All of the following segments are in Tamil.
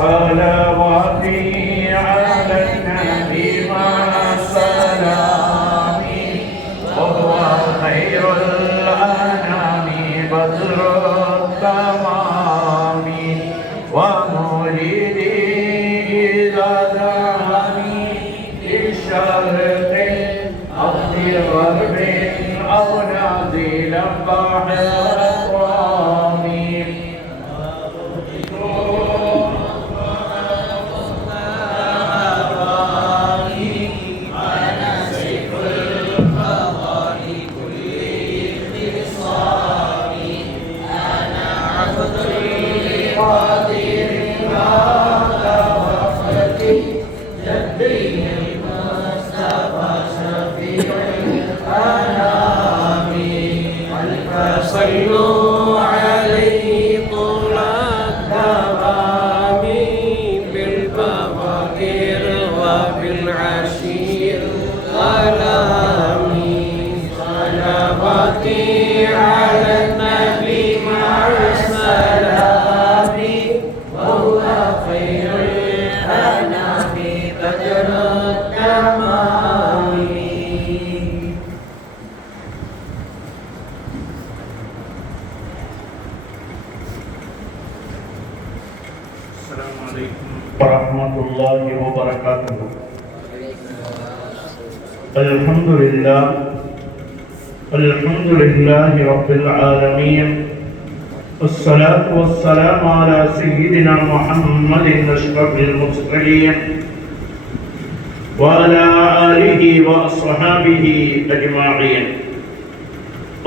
صلواتي على النبي مع السلام وهو خير الأنام بدر التمام ومريدي إذا دعاني للشرق أو لغرب أو نازلا بحر صلوا عليه طول الدوام بالبواكر وبالعشير ظلام صلواتي على النبي مع السلام وهو خير الأنام بدر التمام. السلام عليكم ورحمة الله وبركاته. الحمد لله رب العالمين، والصلاة والسلام على سيدنا محمد أشرف المرسلين وعلى آله وأصحابه أجمعين.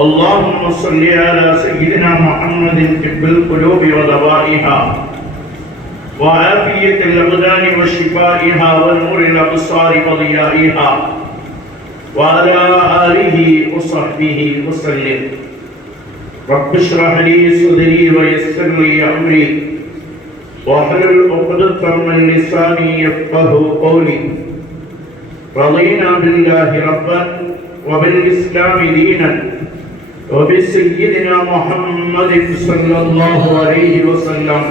اللهم صل على سيدنا محمد طب القلوب ودوائها وعافية الأبدان وشفائها ونور الأبصار وضيائها وعلى آله وصحبه وسلم. رب اشرح لي صدري ويسر لي أمري واحلل عقدة من لساني يفقهوا قولي. رضينا بالله ربا وبالإسلام دينا وبسيدنا محمد صلى الله عليه وسلم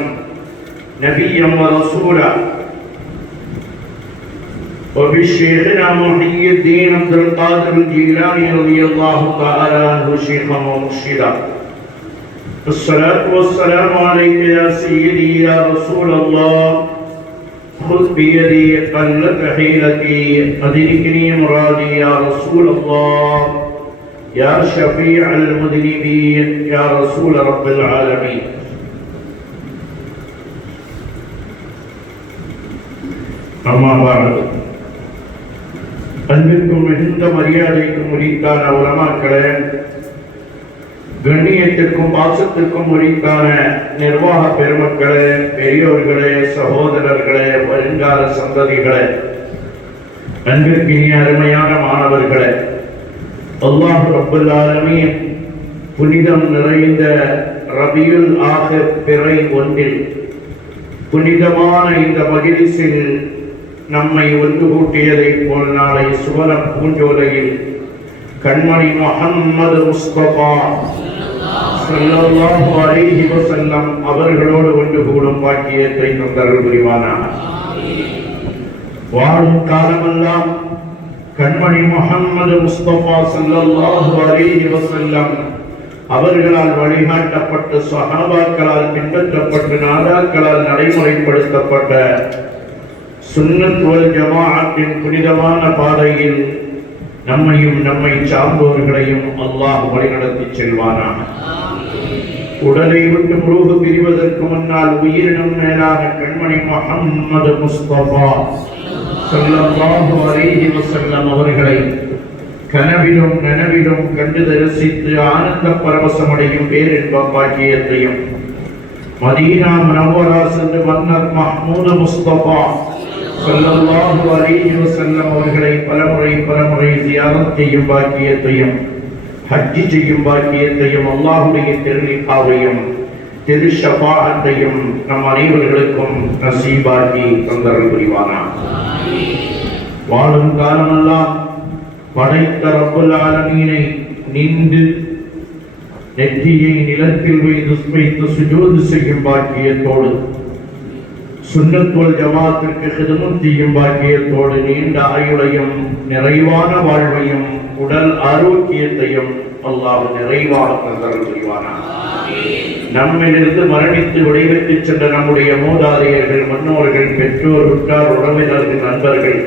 نبيا ورسولا وبشيخنا محي الدين عبد القادر الجيلاني رضي الله تعالى عنه شيخا ومرشدا. الصلاة والسلام عليك يا سيدي يا رسول الله، خذ بيدي قلت حيلتي أدركني مرادي يا رسول الله، يا شفيع المذنبين يا رسول رب العالمين. أما بعد، அன்பிற்கும் மிகுந்த மரியாதைக்கும் உரித்தான உலமாக்களே, கண்ணியத்திற்கும் பாசத்திற்கும் உரித்தான நிர்வாக பெருமக்களே, பெரியோர்களே, சகோதரர்களே, வருங்கால சந்ததிகளே, அன்பிற்கினிய அருமையான மாணவர்களே, அல்லாஹ் ரப்பல் ஆலமீன் புனிதம் நிறைந்த ரபியுல் ஆகிர் பிறை ஒன்றில் புனிதமான இந்த மஜ்லிஸில் நம்மை ஒன்று கூட்டியதை போல் நாளை சுவன பூஞ்சோலையில் கண்மணி முஹம்மது முஸ்தபா ஸல்லல்லாஹு அலைஹி வஸல்லம் அவர்களோடு ஒன்று கூடும் பாக்கியத்தை தந்தருள் புரிவானாக. வாழும் காலமெல்லாம் கண்மணி முஹம்மது முஸ்தபா ஸல்லல்லாஹு அலைஹி வஸல்லம் அவர்களால் வழிகாட்டப்பட்ட சஹாபாக்களால் பின்பற்றப்பட்ட நாதாக்களால் நடைமுறைப்படுத்தப்பட்ட சுன்னத் வல் ஜமாஅத்தின் புனிதமான பாதையில் நம்மையும் நம்மை சார்ந்தவர்களையும் அல்லாஹ் வழிநடத்தி செல்வானாக. உடலை விட்டு ரூஹ் பிரிவதற்கு முன்னால் உயிரினும் மேலான கண்மணி முஹம்மது முஸ்தபா ஸல்லல்லாஹு அலைஹி வஸல்லம் அவர்களை கனவிலும் நனவிலும் கண்டு தரிசித்து ஆனந்த பரவசமடையும் பேரின்ப பாக்கியத்தையும் மதீனா முனவ்வரா சென்று மன்னர் மஹ்மூது முஸ்தபா ஸல்லல்லாஹு அலைஹி வஸல்லம் அவர்களை பலமுறை ஜியாரத் செய்யும் பாக்கியத்தையும் ஹஜ் செய்யும் பாக்கியத்தையும் அல்லாஹ்வுடைய திருலிகாவையும் திரு ஷஃபாஅத்தையும் நம் அனைவர்களுக்கும் நசீபாக்கி தந்தருள் புரிவானாக. வாழும் காலமெல்லாம் படைத்த ரப்புல் ஆலமீனை நின்று நெற்றியை நிலத்தில் வைத்து சுஜூது செய்யும் பாக்கியத்தோடு சுன்னத் வல் ஜமாஅத்திற்கு ஹிதமத் செய்யும் பாக்கியத்தோடு நீண்ட ஆயுளையும் நிறைவான வாழ்வையும் உடல் ஆரோக்கியத்தையும் அல்லாஹ் நிறைவாக தந்தருள் புரிவானாக. நம்மிலிருந்து மரணித்து விடைபெற்று சென்ற நம்முடைய மூதாதையர்கள், முன்னோர்கள், பெற்றோர், உற்றார், உறவினர்கள், நண்பர்கள்,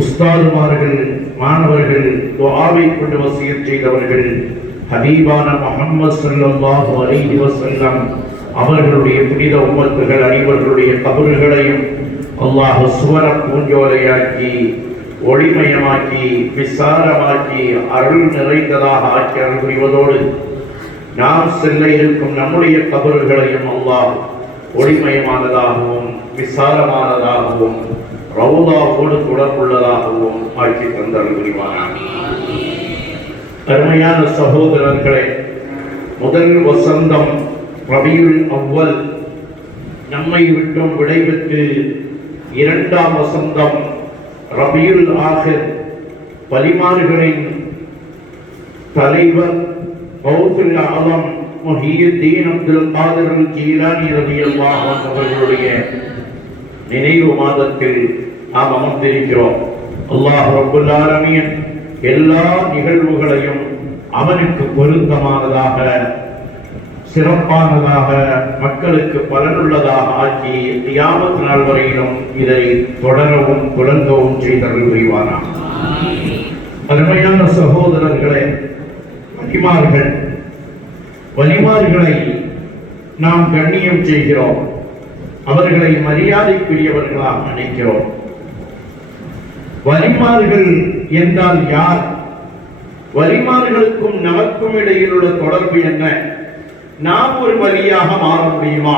உஸ்தாதுமார்கள், மாணவர்கள், துஆவை கொண்டு வசியத் செய்தவர்கள், ஹபீபான முஹம்மது ஸல்லல்லாஹு அலைஹி வஸல்லம் அவர்களுடைய புனித உம்மத்துகள் அனைவர்களுடைய கபறுகளையும் அல்லாஹ் சுவர பூஞ்சோலையாக்கி ஒளிமயமாக்கி விசாரமாக்கி அருள் நிறைந்ததாக ஆக்கி அருள் புரிவதோடு நாம் செல்ல இருக்கும் நம்முடைய கபறுகளையும் அல்லாஹ் ஒளிமயமானதாகவும் விசாரமானதாகவும் ரவுதாவோடு தொடர்புள்ளதாகவும் ஆட்சி தந்தருள் புரிவானாக. அருமையான சகோதரர்களே, முதல் வசந்தம் ரபியுல் அவ்வல் நம்மை விட்டும் விடைபெற்று இரண்டாம் வசந்தம் ரபியுல் ஆஹிர் வலிமார்களின் தலைவர் கௌசுல் ஆலம் முஹியுத்தீன் அப்துல் காதிர் அல் ஜீலானி ரலியல்லாஹு அன்ஹு அவர்களுடைய நினைவு மாதத்தில் நாம் அமர்ந்திருக்கிறோம். அல்லாஹ் ரப்புல் ஆலமீன் எல்லா நிகழ்வுகளையும் அவனுக்கு பொருத்தமானதாக, சிறப்பானதாக, மக்களுக்கு பலனுள்ளதாக ஆக்கி கியாமத் நாள் வரையிலும் இதை தொடரவும் துலங்கவும் செய்தருள் புரிவானாக. அருமையான சகோதரர்களே, வலிமார்களை நாம் கண்ணியம் செய்கிறோம், அவர்களை மரியாதைக்குரியவர்களாக நினைக்கிறோம். வலிமார்கள் என்றால் யார்? வலிமார்களுக்கும் நமக்கும் இடையில் உள்ள தொடர்பு என்ன? நாம் ஒரு வலியாக மாற முடியுமா?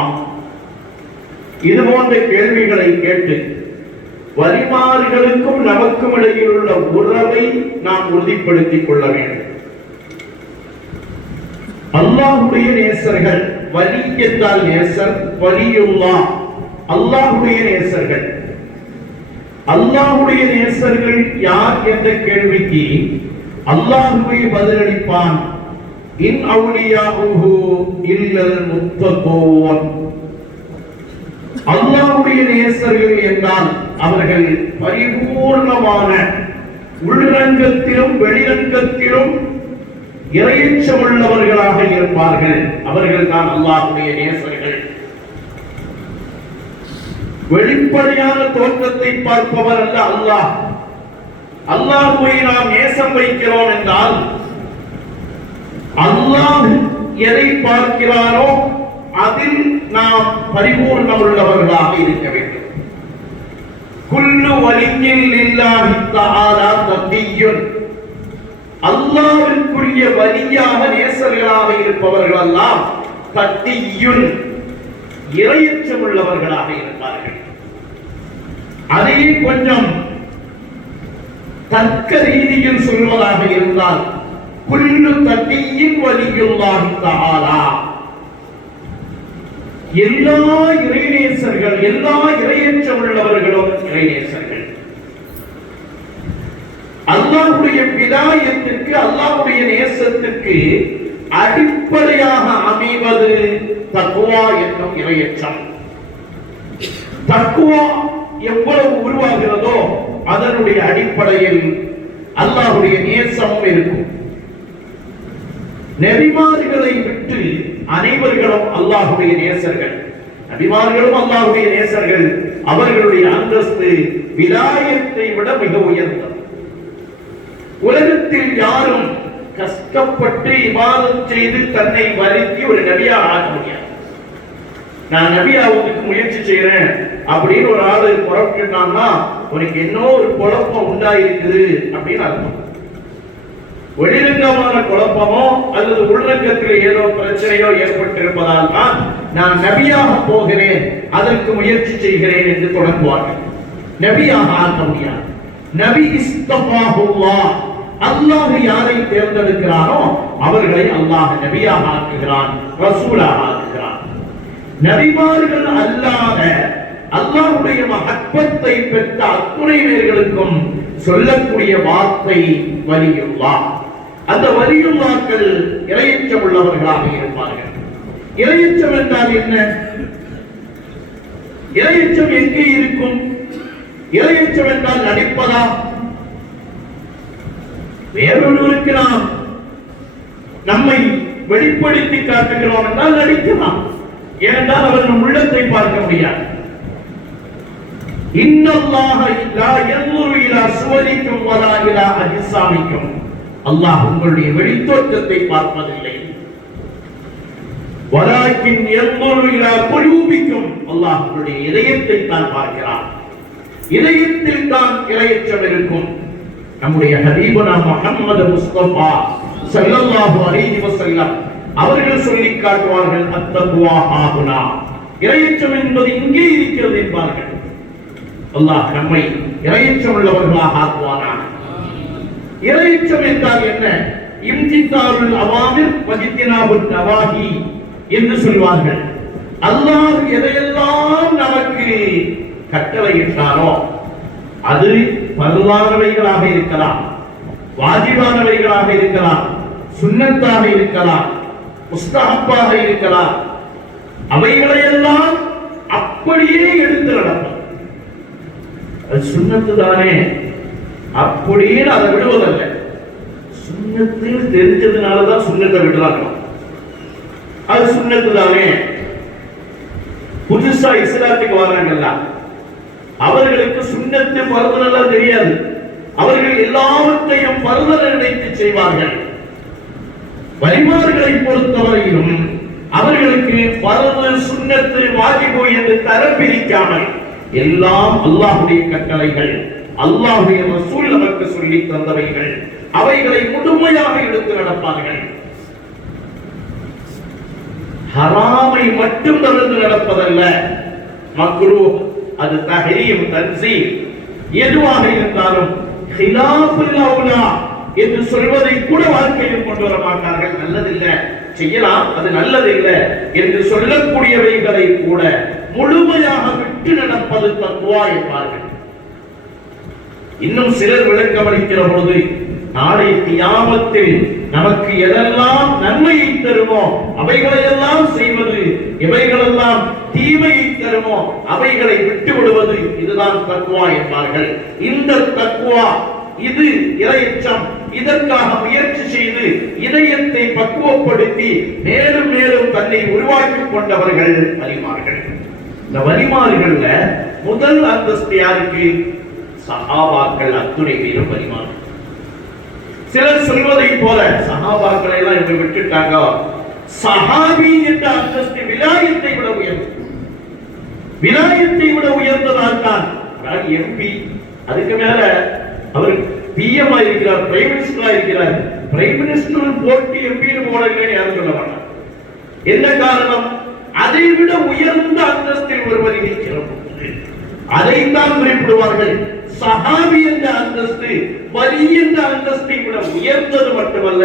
இது போன்ற கேள்விகளை கேட்டு வலிமார்களுக்கும் நமக்கும் இடையில் உள்ள உறவை நாம் உறுதிப்படுத்திக் கொள்ள வேண்டும். அல்லாஹ்வுடைய நேசர்கள், வலி என்றால் நேசர், வலியுல்லாஹ் அல்லாஹ்வுடைய நேசர்கள். அல்லாஹ்வுடைய நேசர்கள் யார் என்ற கேள்விக்கு அல்லாஹ்வே பதிலளிப்பான். இன் அவுலியாஹு இல்லல் முத்தகூன். அல்லாஹ்வுடைய நேசர்கள் என்றால் அவர்கள் பரிபூர்ணமான உள்ளரங்கத்திலும் வெளிரங்கத்திலும் இறையச்சமுள்ளவர்களாக இருப்பார்கள். அவர்கள் தான் அல்லாஹ்வுடைய நேசர்கள். வெளிப்படையான தோற்றத்தை பார்ப்பவர் அல்ல அல்லாஹ். அல்லாஹ்வை நாம் நேசம் வைக்கிறோம் என்றால் அல்லாஹ் எதை பார்க்கிறாரோ அதில் நாம் பரிபூர்ணம் உள்ளவர்களாக இருக்க வேண்டும். குல்லு வலியில் லில்லாஹி தஆலா தத்தியுன். அல்லாஹ்விற்குரிய வலியாக நேசர்களாக இருப்பவர்கள் எல்லாம் தத்தியுன் இறையச்சம் உள்ளவர்களாக இருப்பார்கள். அதை கொஞ்சம் தர்க்க ரீதியில் சொல்வதாக இருந்தால் குல்லு தத்தியின் வலியுல்லாஹி தஆலா, எல்லா இறைநேசர்கள், எல்லா இறையச்சம் உள்ளவர்களும் இறைநேசர்கள். அல்லாஹ்வுடைய விதாயத்திற்கு, அல்லாஹ்வுடைய நேசத்திற்கு அடிப்படையாக அமைவது தக்வா என்னும் இறையச்சம். தக்வா எவ்வளவு உருவாகிறதோ அதனுடைய அடிப்படையில் அல்லாஹ்வுடைய நேசமும் இருக்கும். நபிமார்களை விட்டு அனைவர்களும் அல்லாஹ்வுடைய நேசர்கள். நபிமார்களும் அல்லாஹ்வுடைய நேசர்கள். அவர்களுடைய அந்தஸ்து விலாயத்தை விட மிக உயர்ந்தது. உலகத்தில் யாரும் கஷ்டப்பட்டு இபாதத் செய்து தன்னை வருத்தி ஒரு நபியாக ஆக முடியாது. நான் நபியாவுக்கு முயற்சி செய்யறேன் அப்படின்னு ஒரு ஆளு புறப்பட்டுட்டான்னா உனக்கு இன்னும் ஒரு குழப்பம் உண்டாயிருக்குது அப்படின்னு அர்த்தம். வெளிரங்கமான குழப்பமோ அல்லது உள்ரங்கத்தில் ஏதோ பிரச்சனையோ ஏற்பட்டிருப்பதால் தான் நான் நபியாக போகிறேன், அதற்கு முயற்சி செய்கிறேன் என்று தொடங்குவார்கள். நபியாக ஆக முடியாது. நபி இஸ்தஃபாஹுல்லாஹ், அல்லாஹ் யாரை தேர்ந்தெடுக்கிறானோ அவர்களை அல்லாஹ் நபியாக ஆக்குகிறான், ரசூலாக ஆக்குகிறான். நபிமார்கள் அல்லாத அல்லாஹ்வுடைய மஹப்பத்தை பெற்ற அத்துணை பேர்களுக்கும் சொல்லக்கூடிய வார்த்தை வலியுல்லாஹ். அந்த வலியுல்லாக்கள் இறையச்சம் உள்ளவர்களாக இருப்பார்கள். இறையச்சம் என்றால் என்ன? இறையச்சம் எங்கே இருக்கும்? இறையச்சம் என்றால் நடிப்பதா? வேறொருவருக்கு நாம் நம்மை வெளிப்படுத்தி காட்டுகிறோம் என்றால் நடிக்கலாம். ஏனென்றால் அவர்கள் உள்ளத்தை பார்க்க முடியாது. இன்னல்லாஹ லா யன்துரு இலா சுவரிக்கும் வலா இலா அஜ்சாமிக்கும். அல்லாஹ் உங்களுடைய வெளித்தோற்றத்தை பார்ப்பதில்லை. வலாக்கின் யன்துரு இலா குலூபிக்கும். அல்லாஹ் உங்களுடைய இதயத்தை தான் பார்க்கிறான். இதயத்தில் தான் இறையச்சம் இருக்கும். நம்முடைய ஹபீபுனா முஹம்மது முஸ்தபா ஸல்லல்லாஹு அலைஹி வஸல்லம் அவர்கள் சொல்லி காட்டுவார்கள், அத்தக்வா ஹாஹுனா, இறையச்சம் என்பது இங்கே இருக்கிறது என்பார்கள். அல்லாஹ் நம்மை இறையச்சம் உள்ளவர்களாக ஆக்குவானாக. இறையச்சம் என்றால் என்ன? இம்திசாலுல் அவாமிர் வஜித்தினாபுன் நவாஹி என்று சொல்வார்கள். அல்லாஹ் எதையெல்லாம் நமக்கு கட்டளையிட்டாரோ அது பரலானவைகளாக இருக்கலாம், வாஜிபானவைகளாக இருக்கலாம், சுன்னத்தாக இருக்கலாம், முஸ்தஹப்பாக இருக்கலாம். அவைகளையெல்லாம் அப்படியே எடுத்து நடப்பது அது சுன்னத்து தானே, அப்படின்னு அதை விடுவதல்ல. சுன்னத்தில் தெரிஞ்சதுனாலதான் சுன்னத்தை விடுறாங்க. அது சுன்னத்து தானே. புதுசா இஸ்லாத்துக்கு வராங்கல்ல, அவர்களுக்கு சுன்னத்து பருதனெல்லாம் தெரியாது. அவர்கள் எல்லாவற்றையும் பருதன நினைத்து செய்வார்கள். வலிமார்களை பொறுத்தவரையிலும் அவர்களுக்கு பருது, சுன்னத்து, வாஜிபு என்று தரம் பிரிக்காமல் எல்லாம் அல்லாஹ்வுடைய கட்டளைகள், அல்லாஹ்வுடைய ரசூல் நமக்கு சொல்லி தந்தவைகள், அவைகளை முழுமையாக எடுத்து நடப்பார்கள். ஹராமை மட்டும் தவிர்த்து நடப்பதல்ல. மக்ரூஹ், அது தஹ்ரீம், தன்ஸீஹ் எதுவாக இருந்தாலும் ஹிலாஃபுல் அவுலா என்று சொல்வதை கூட வாழ்க்கையில் கொண்டு வர மாட்டார்கள். நல்லதில்லை, செய்யலாம், அது நல்லதில்லை என்று சொல்லக்கூடியவைகளை கூட முழுமையாக விட்டு நடப்பது தக்வா என்பார்கள். இன்னும் சிலர் விளக்கமளிக்கிற பொழுது, நாளை கியாமத்தில் நமக்கு எதெல்லாம் நன்மையை தருமோ அவைகளையெல்லாம் செய்வது, எவைகளெல்லாம் தீமையை தருமோ அவைகளை விட்டு விடுவது, இதுதான் தக்வா என்பார்கள். இந்த தக்வா, இது இறையச்சம். இதற்காக முயற்சி செய்து இதயத்தை பக்குவப்படுத்தி மேலும் மேலும் தன்னை உருவாக்கிக் கொண்டவர்கள் வலிமார்கள். இந்த வலிமார்கள்ல முதல் அந்தஸ்து யாருக்கு? சஹாபாக்கள் அத்துணை பேரும் வலிமார்கள். சிலர் சொல்வதை போல சஹாபாக்களை எல்லாம் இவங்க விட்டுட்டாங்க, சஹாபி என்ற அந்தஸ்து விலாயத்தை விட உயர்ந்தது. விலாயத்தை விட உயர்ந்ததால் தான் எம்பி, அதுக்கு மேல அவர் பிஎம் இருக்கிறார், பிரைம் மினிஸ்டரா இருக்கிறார். பிரைம் மினிஸ்டர் போட்டி எம்பின்னு போடலன்னு யாரும் சொல்ல மாட்டார். என்ன காரணம்? அதை விட உயர்ந்த அந்தஸ்தில் ஒருவர் இருக்கிறோம், அதைத்தான் குறிப்பிடுவார்கள். சஹாபி என்ற அந்தஸ்து வலி என்ற அந்தஸ்தை விட உயர்ந்தது மட்டுமல்ல,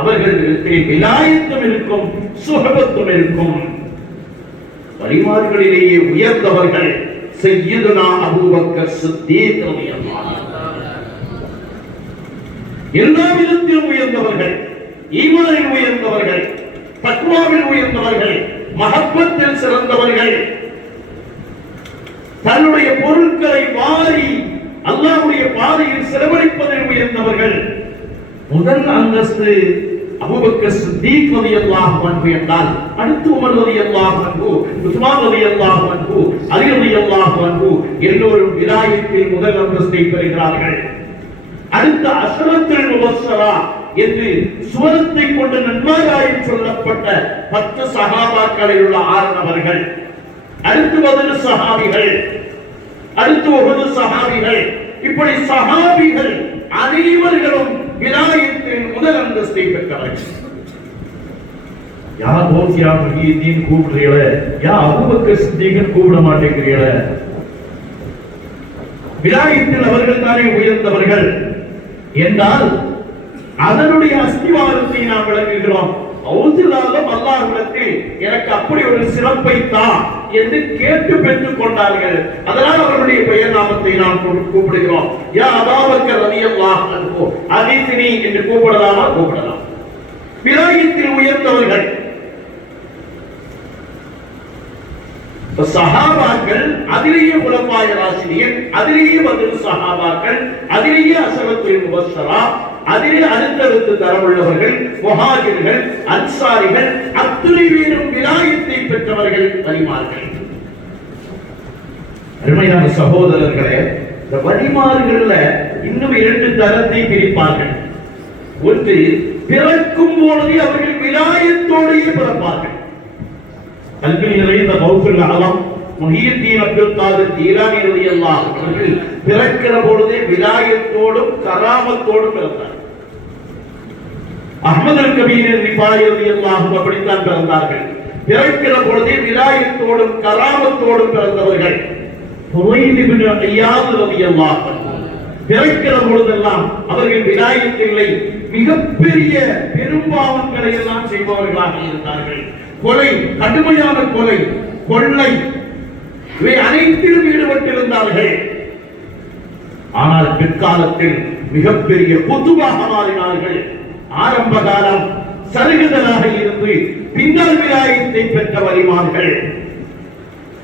அவர்களுக்கு விலாயத்தும் இருக்கும், சுஹபத்தும் இருக்கும். வலிமார்களிலேயே உயர்ந்தவர்கள் சய்யிதுனா அபூபக்கர் சித்தீக் ரலியல்லாஹு அன்ஹு. எல்லா விதத்திலும் உயர்ந்தவர்கள், ஈமானில் உயர்ந்தவர்கள், தக்வாவில் உயர்ந்தவர்கள், மஹப்பத்தில் சிறந்தவர்கள். தன்னுடைய பொருட்களை வாரி அல்லாஹ்வுடைய பாதையில் செலவழிப்பதில் உயர்ந்தவர்கள். முதல் அந்தஸ்து அபூபக்கர் சித்தீக் ரலியல்லாஹு அன்ஹு என்றால் அடுத்து உமர் ரலியல்லாஹு அன்ஹு, உஸ்மான் ரலியல்லாஹு அன்ஹு, அலி ரலியல்லாஹு அன்ஹு எல்லோரும் விலாயத்தில் முதல் அந்தஸ்தை பெறுகிறார்கள். அடுத்த அஷரத்துல் முபஸ்ஸரா என்று சுவரத்தை கொண்டு நன்மாராயம் சொல்லப்பட்ட 10 சஹாபாக்களில் உள்ள 6 நபர்கள், அடுத்து பத்ர் சஹாபிகள், அடுத்து உஹது சஹாபிகள், இப்படி சஹாபிகள் அனைவர்களும் விலாயத்தின் முதல் அந்தஸ்தை பெற்றவர்கள். யா கோசியா முஹிதீன் கூப்பிடுறீங்களே, யா அபூபக்கர் சித்தீக் கூப்பிட மாட்டேங்கிறீங்களே. விலாயத்தில் அவர்கள் தானே உயர்ந்தவர்கள் என்றால் அதனுடைய அஸ்திவாரத்தை நாம் விளங்குகிறோம். அவுதுல்லாஹ் அல்லாஹ்விடத்தில் எனக்கு அப்படி ஒரு சிறப்பை தா என்று கேட்டு பெற்றுக் கொண்டார்கள். அதனால் அவருடைய பெயர் நாமத்தை நாம் கூப்பிடுகிறோம். யா அபூபக்கர் ரலியல்லாஹு அன்ஹு ஹதீஸினி என்று கூப்பிடலாமா? கூப்பிடலாம். விலாயத்தில் உயர்ந்தவர்கள் சஹாபாக்கள், அதிலேயே உலமாய ராஷிதீன், அதிலேயே பத்ர் சஹாபாக்கள், அதிலேயே அஷரத்துல் முபஸ்ஸரா, அதிலே அடுத்தடுத்து தரவுள்ளவர்கள், முஹாஜிர்கள், அன்சாரிகள், அத்துணை பேரும் விலாயத்தை பெற்றவர்கள் வலிமார்கள். அருமையான சகோதரர்களே, இந்த வலிமார்கள்ல இன்னும் 2 தரத்தை பிரிப்பார்கள். ஒன்று, பிறக்கும் பொழுது அவர்கள் விலாயத்தோடையே பிறப்பார்கள். கல்வியில் நிறைந்த கௌசுல் ஆலம் முஹியுத்தீன் அப்துல் காதிர் ஜீலானி ரலியல்லாஹு அவர்கள் பிறக்கிற பொழுதே விலாயத்தோடும் கராமத்தோடும் பிறந்தார். அஹ்மது அல் கபீர் ரிஃபாயி ரலியல்லாஹு அப்படித்தான் பிறந்தார்கள். பிறக்கிற பொழுதே விலாயத்தோடும் கராமத்தோடும் பிறந்தவர்கள். ஃபுதைல் இப்னு ஐயாத் ரலியல்லாஹு அன்ஹு பிறக்கிற பொழுதெல்லாம் அவர்கள் விலாயத்தில்லை, மிகப்பெரிய பெரும்பாவங்களை எல்லாம் செய்பவர்களாக இருந்தார்கள். கொலை, கடுமையான கொலை, கொள்ளை, இவை அனைத்திலும் ஈடுபட்டிருந்தார்கள். ஆனால் பிற்காலத்தில் மிகப்பெரிய குத்துபாக மாறினார்கள். ஆரம்ப காலம் சருகுதலாக இருந்து பின்னால் விலாயத்தை பெற்ற வலிமார்கள்.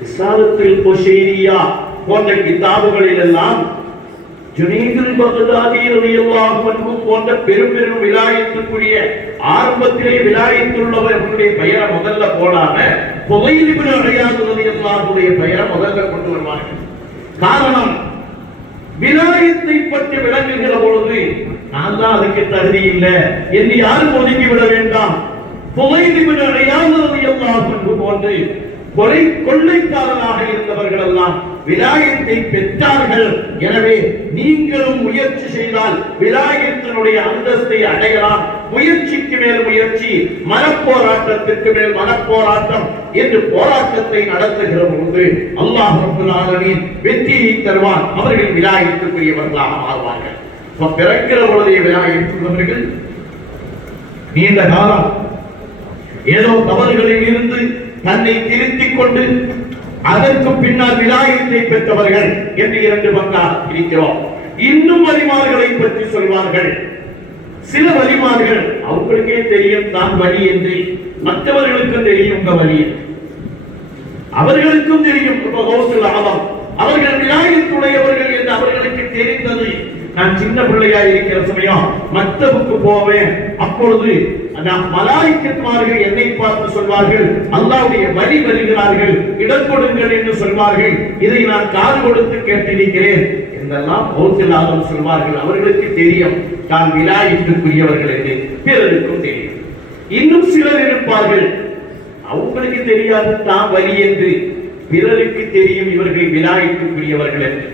இஸ்லாத்தில் குஷைரியா போன்ற கிதாபுகளில் எல்லாம் ஜுனைதுல் பக்தாதி ரலியல்லாஹு அன்ஹு போன்ற பெரும் விலாயத்துக்குரிய ஆரம்பத்திலே விலாயத்துள்ளவர்களுடைய பெயரை முதல்ல போடாம ஃபுதைல் இப்னு ஐயாத் ரலியல்லாஹுடைய பெயரை முதல்ல கொண்டு வருவார்கள். காரணம், விலாயத்தை பற்றி விளங்குகிற பொழுது நான் தான் அதுக்கு தகுதி இல்லை என்று யாரும் ஒதுக்கி விட வேண்டாம். ஃபுதைல் இப்னு ஐயாத் ரலியல்லாஹு அன்ஹு போன்று கொள்ளைக்காரராக இருந்தவர்கள் எல்லாம் விலாயத்தை பெற்றார்கள். எனவே நீங்களும் முயற்சி செய்தால் விலாயத்தினுடைய அந்தஸ்தை அடையலாம். முயற்சிக்கு மேல் முயற்சி, மனப்போராட்டத்திற்கு மேல் மனப்போராட்டம் என்று போராட்டத்தை நடத்துகிற பொழுது அல்லாஹ் ரப்பல் ஆலமீன் வெற்றியை தருவான். அவர்கள் விலாயத்துக்குரியவர்களாக மாறுவார்கள். பிறக்கிற பொழுதே விலாயத்துள்ளவர்கள் நீண்ட காலம் ஏதோ தவறுகளில் இருந்து தன்னை திருத்திக் கொண்டு அதற்கு பின்னால் விலாயத்தை பெற்றவர்கள் என்று 2 பங்காக பிரிக்கிறோம். இன்னும் வலிமார்களை பற்றி சொல்வார்கள். சில வலிமார்கள் அவங்களுக்கே தெரியும் தான் வலி என்று, மற்றவர்களுக்கும் தெரியும் உங்க வலி, அவர்களுக்கும் தெரியும் கௌசுல் ஆலம் அவர்கள் விலாயத்துடையவர்கள் என்று அவர்களுக்கு தெரிந்தது. நான் சின்ன பிள்ளையா இருக்கிற சமயம் மக்தபுக்கு போவேன். அப்பொழுது மலாயிக்கத்மார்கள் என்னை பார்த்து சொல்வார்கள், அல்லாஹ்வுடைய வலி வருகிறார்கள், இடம் கொடுங்கள் என்று சொல்வார்கள். இதை நான் காது கொடுத்து கேட்டிருக்கிறேன் என்றெல்லாம் கௌசுல் ஆலம் சொல்வார்கள். அவர்களுக்கு தெரியும் தான் விலாயத்துக்குரியவர்கள் என்று, பிறருக்கும் தெரியும். இன்னும் சிலர் இருப்பார்கள், அவங்களுக்கு தெரியாது தான் வலி என்று, பிறருக்கு தெரியும் இவர்கள் விலாயத்துக்குரியவர்கள் என்று.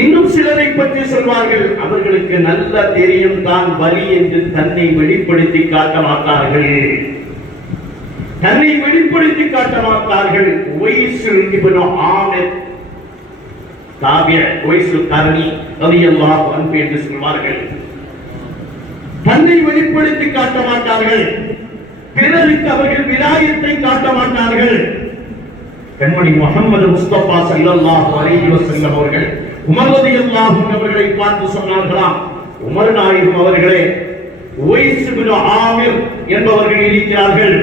இன்னும் சிலரை பற்றி சொல்வார்கள், அவர்களுக்கு நல்ல தெரியும் தான் வலி என்று தன்னை வெளிப்படுத்தி காட்ட மாட்டார்கள். தன்னை வெளிப்படுத்தி காட்ட மாட்டார்கள். உவைசுல் இப்னு ஆமிர் தாபிய உவைசுல் கர்னி ரலியல்லாஹு அன்ஹு என்று சொல்வார்கள். தன்னை வெளிப்படுத்தி காட்ட மாட்டார்கள். பிறருக்கு அவர்கள் விலாயத்தை காட்ட மாட்டார்கள். கண்மணி முஹம்மது முஸ்தபா ஸல்லல்லாஹு அலைஹி வஸல்லம் அவர்கள் உமர் ரலியல்லாஹு அன்ஹு அவர்களை பார்த்து சொன்னார்களாம், உமர் நாயகம் அவர்களே, உவைஸ் இப்னு ஆமிர் என்பவர்கள் இருக்கிறார்கள்.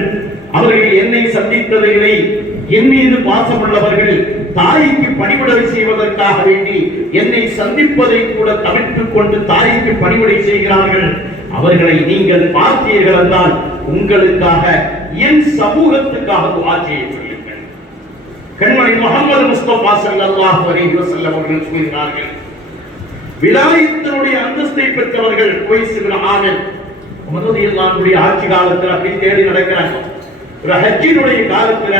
அவர்கள் என்னை சந்தித்ததில்லை, என் மீது பாசமுள்ளவர்கள், தாய்க்கு பணிவிடை செய்வதற்காக வேண்டி என்னை சந்திப்பதை கூட தவிர்த்துக் கொண்டு தாய்க்கு பணிவிடை செய்கிறார்கள். அவர்களை நீங்கள் பார்த்தீர்கள் என்றால் உங்களுக்காக என் சமூகத்துக்காக துஆ செய்ய சொல்லுங்கள். கண்மணி முஹம்மது முஸ்தபா ஸல்லல்லாஹு அலைஹி வஸல்லம் அவர்கள் சொல்கிறார்கள், விலாயத்தினுடைய அந்தஸ்தை பெற்றவர்கள் உவைஸ் இப்னு ஆமிர் ரலியல்லாஹு ஆட்சி காலத்தில் அப்படி தேடி நடக்கிறாங்க. ஒரு ஹஜ்ஜினுடைய காலத்துல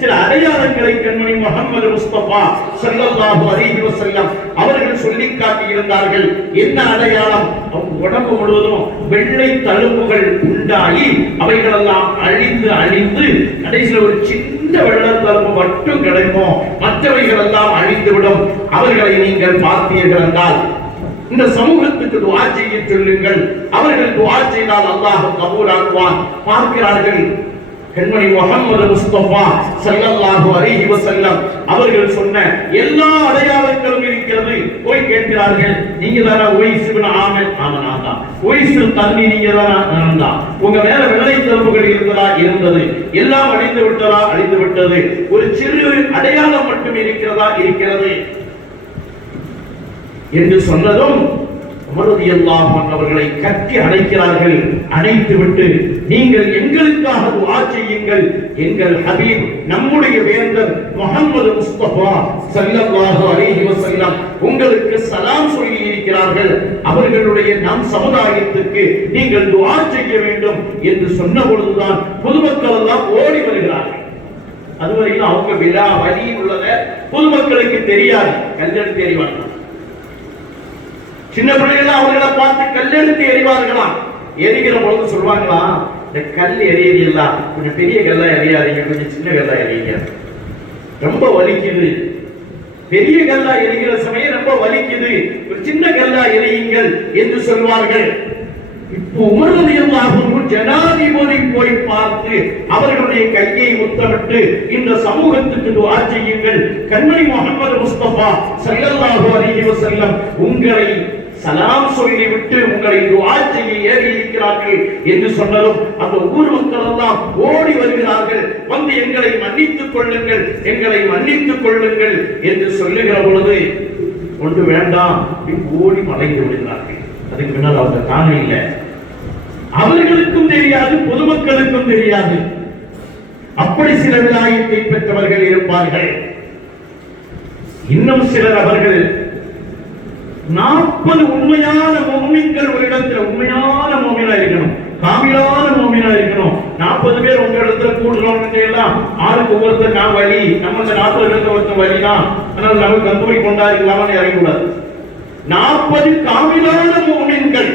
சில அடையாளங்களை கண்மணி முஹம்மது முஸ்தபா ஸல்லல்லாஹு அலைஹி வஸல்லம் அவர்கள் சொல்லி காட்டி இருந்தார்கள். என்ன அடையாளம்? அவங்க உடம்பு முழுவதும் வெள்ளை தழும்புகள் உண்டாகி அவைகளெல்லாம் அழிந்து கடைசியில் ஒரு சின்ன வெள்ளை தழும்பு மட்டும் கிடைக்கும், மற்றவைகள் எல்லாம் அழிந்துவிடும். அவர்களை நீங்கள் பார்த்தீர்கள் என்றால் இந்த சமூகத்துக்கு துஆ செய்ய சொல்லுங்கள். அவர்கள் துஆ செய்தால் அல்லாஹ் கபூலாக்குவான். பார்க்கிறார்கள், கண்மணி முஹம்மது முஸ்தபா ஸல்லல்லாஹு அலைஹி வஸல்லம் அவர்கள் சொன்ன எல்லா அடையாளங்களும் இருக்கிறது. போய் கேட்கிறார்கள், நீங்க தான உவைஸ் இப்னு ஆமிர்? ஆமாம். உவைஸ் தண்ணி நீங்க தான? நான் தான். உங்க மேல வெள்ளை தழும்புகள் இருந்ததா? இருந்தது. எல்லாம் அழிந்து விட்டதா? அழிந்து விட்டது. ஒரு சிறு அடையாளம் மட்டும் இருக்கிறதா? இருக்கிறது என்று சொன்னதும் உமர் ரலியல்லாஹு அன்ஹு அவர்களை கட்டி அணைக்கிறார்கள். அணைத்து விட்டு, நீங்கள் எங்களுக்காக துஆ செய்யுங்கள். எங்கள் ஹபீப் நம்முடைய வேந்தர் முஹம்மது முஸ்தபா ஸல்லல்லாஹு அலைஹி வஸல்லம் உங்களுக்கு சலாம் சொல்லி இருக்கிறார்கள். அவர்களுடைய நம் சமுதாயத்துக்கு நீங்கள் துஆ செய்ய வேண்டும் என்று சொன்ன பொழுதுதான் பொதுமக்கள் எல்லாம் ஓடி வருகிறார்கள். அதுவரையில் அவங்க விழா வழி உள்ளத பொதுமக்களுக்கு தெரியாது. கல்லெடுத்து எறிவார்கள். சின்ன பிள்ளைகள் அவர்களை பார்த்து கல்லெடுத்து எறிவார்களாம். எரிகிற பொழுது சொல்வாங்களா, இந்த கல் எரியல, கொஞ்சம் பெரிய கல்லா எரியாதீங்க, கொஞ்சம் சின்ன கல்லா எரியுங்க, ரொம்ப வலிக்குது. பெரிய கல்லா எரிகிற சமயம் ரொம்ப வலிக்குது, ஒரு சின்ன கல்லா எரியுங்கள் என்று சொல்வார்கள். இப்போ உமர் ரலியல்லாஹு அன்ஹு ஜனாதிபதி போய் பார்த்து அவர்களுடைய கையை முத்தமிட்டு, இந்த சமூகத்துக்கு துஆ செய்யுங்கள். கண்மணி முஹம்மது முஸ்தபா ஸல்லல்லாஹு அலைஹி வஸல்லம் உங்களை சலாம் சொல்லிவிட்டு உங்களை துஆ செய்ய ஏறி இருக்கிறார்கள் என்று சொன்னதும் அந்த ஊர் மக்கள் எல்லாம் ஓடி வருகிறார்கள். வந்து எங்களை மன்னித்துக் கொள்ளுங்கள், எங்களை மன்னித்துக் கொள்ளுங்கள் என்று சொல்லுகிற பொழுது ஒன்று வேண்டாம் ஓடி மறைந்து விடுகிறார்கள். அதுக்கு முன்னால் அவங்க காணல. அவர்களுக்கும் தெரியாது, பொதுமக்களுக்கும் தெரியாது. அப்படி சில விலாயத்தை பெற்றவர்கள் இருப்பார்கள். இன்னும் சிலர் அவர்கள் 40 உண்மையான முஃமின்கள் ஒரு இடத்துல, உண்மையான முஃமினா இருக்கணும், காமிலான முஃமினா இருக்கணும். 40 பேர் உங்க இடத்துல கூடுறோம் எல்லாம் ஆளுக்கு ஒவ்வொருத்தர் நான் வழி, நம்ம 40 பேருக்கு ஒருத்தர் வழிதான், அதனால நமக்கு கந்தூரி கொண்டாடிக்கலாம்னு இறங்கக்கூடாது. 40 காமிலான முஃமின்கள்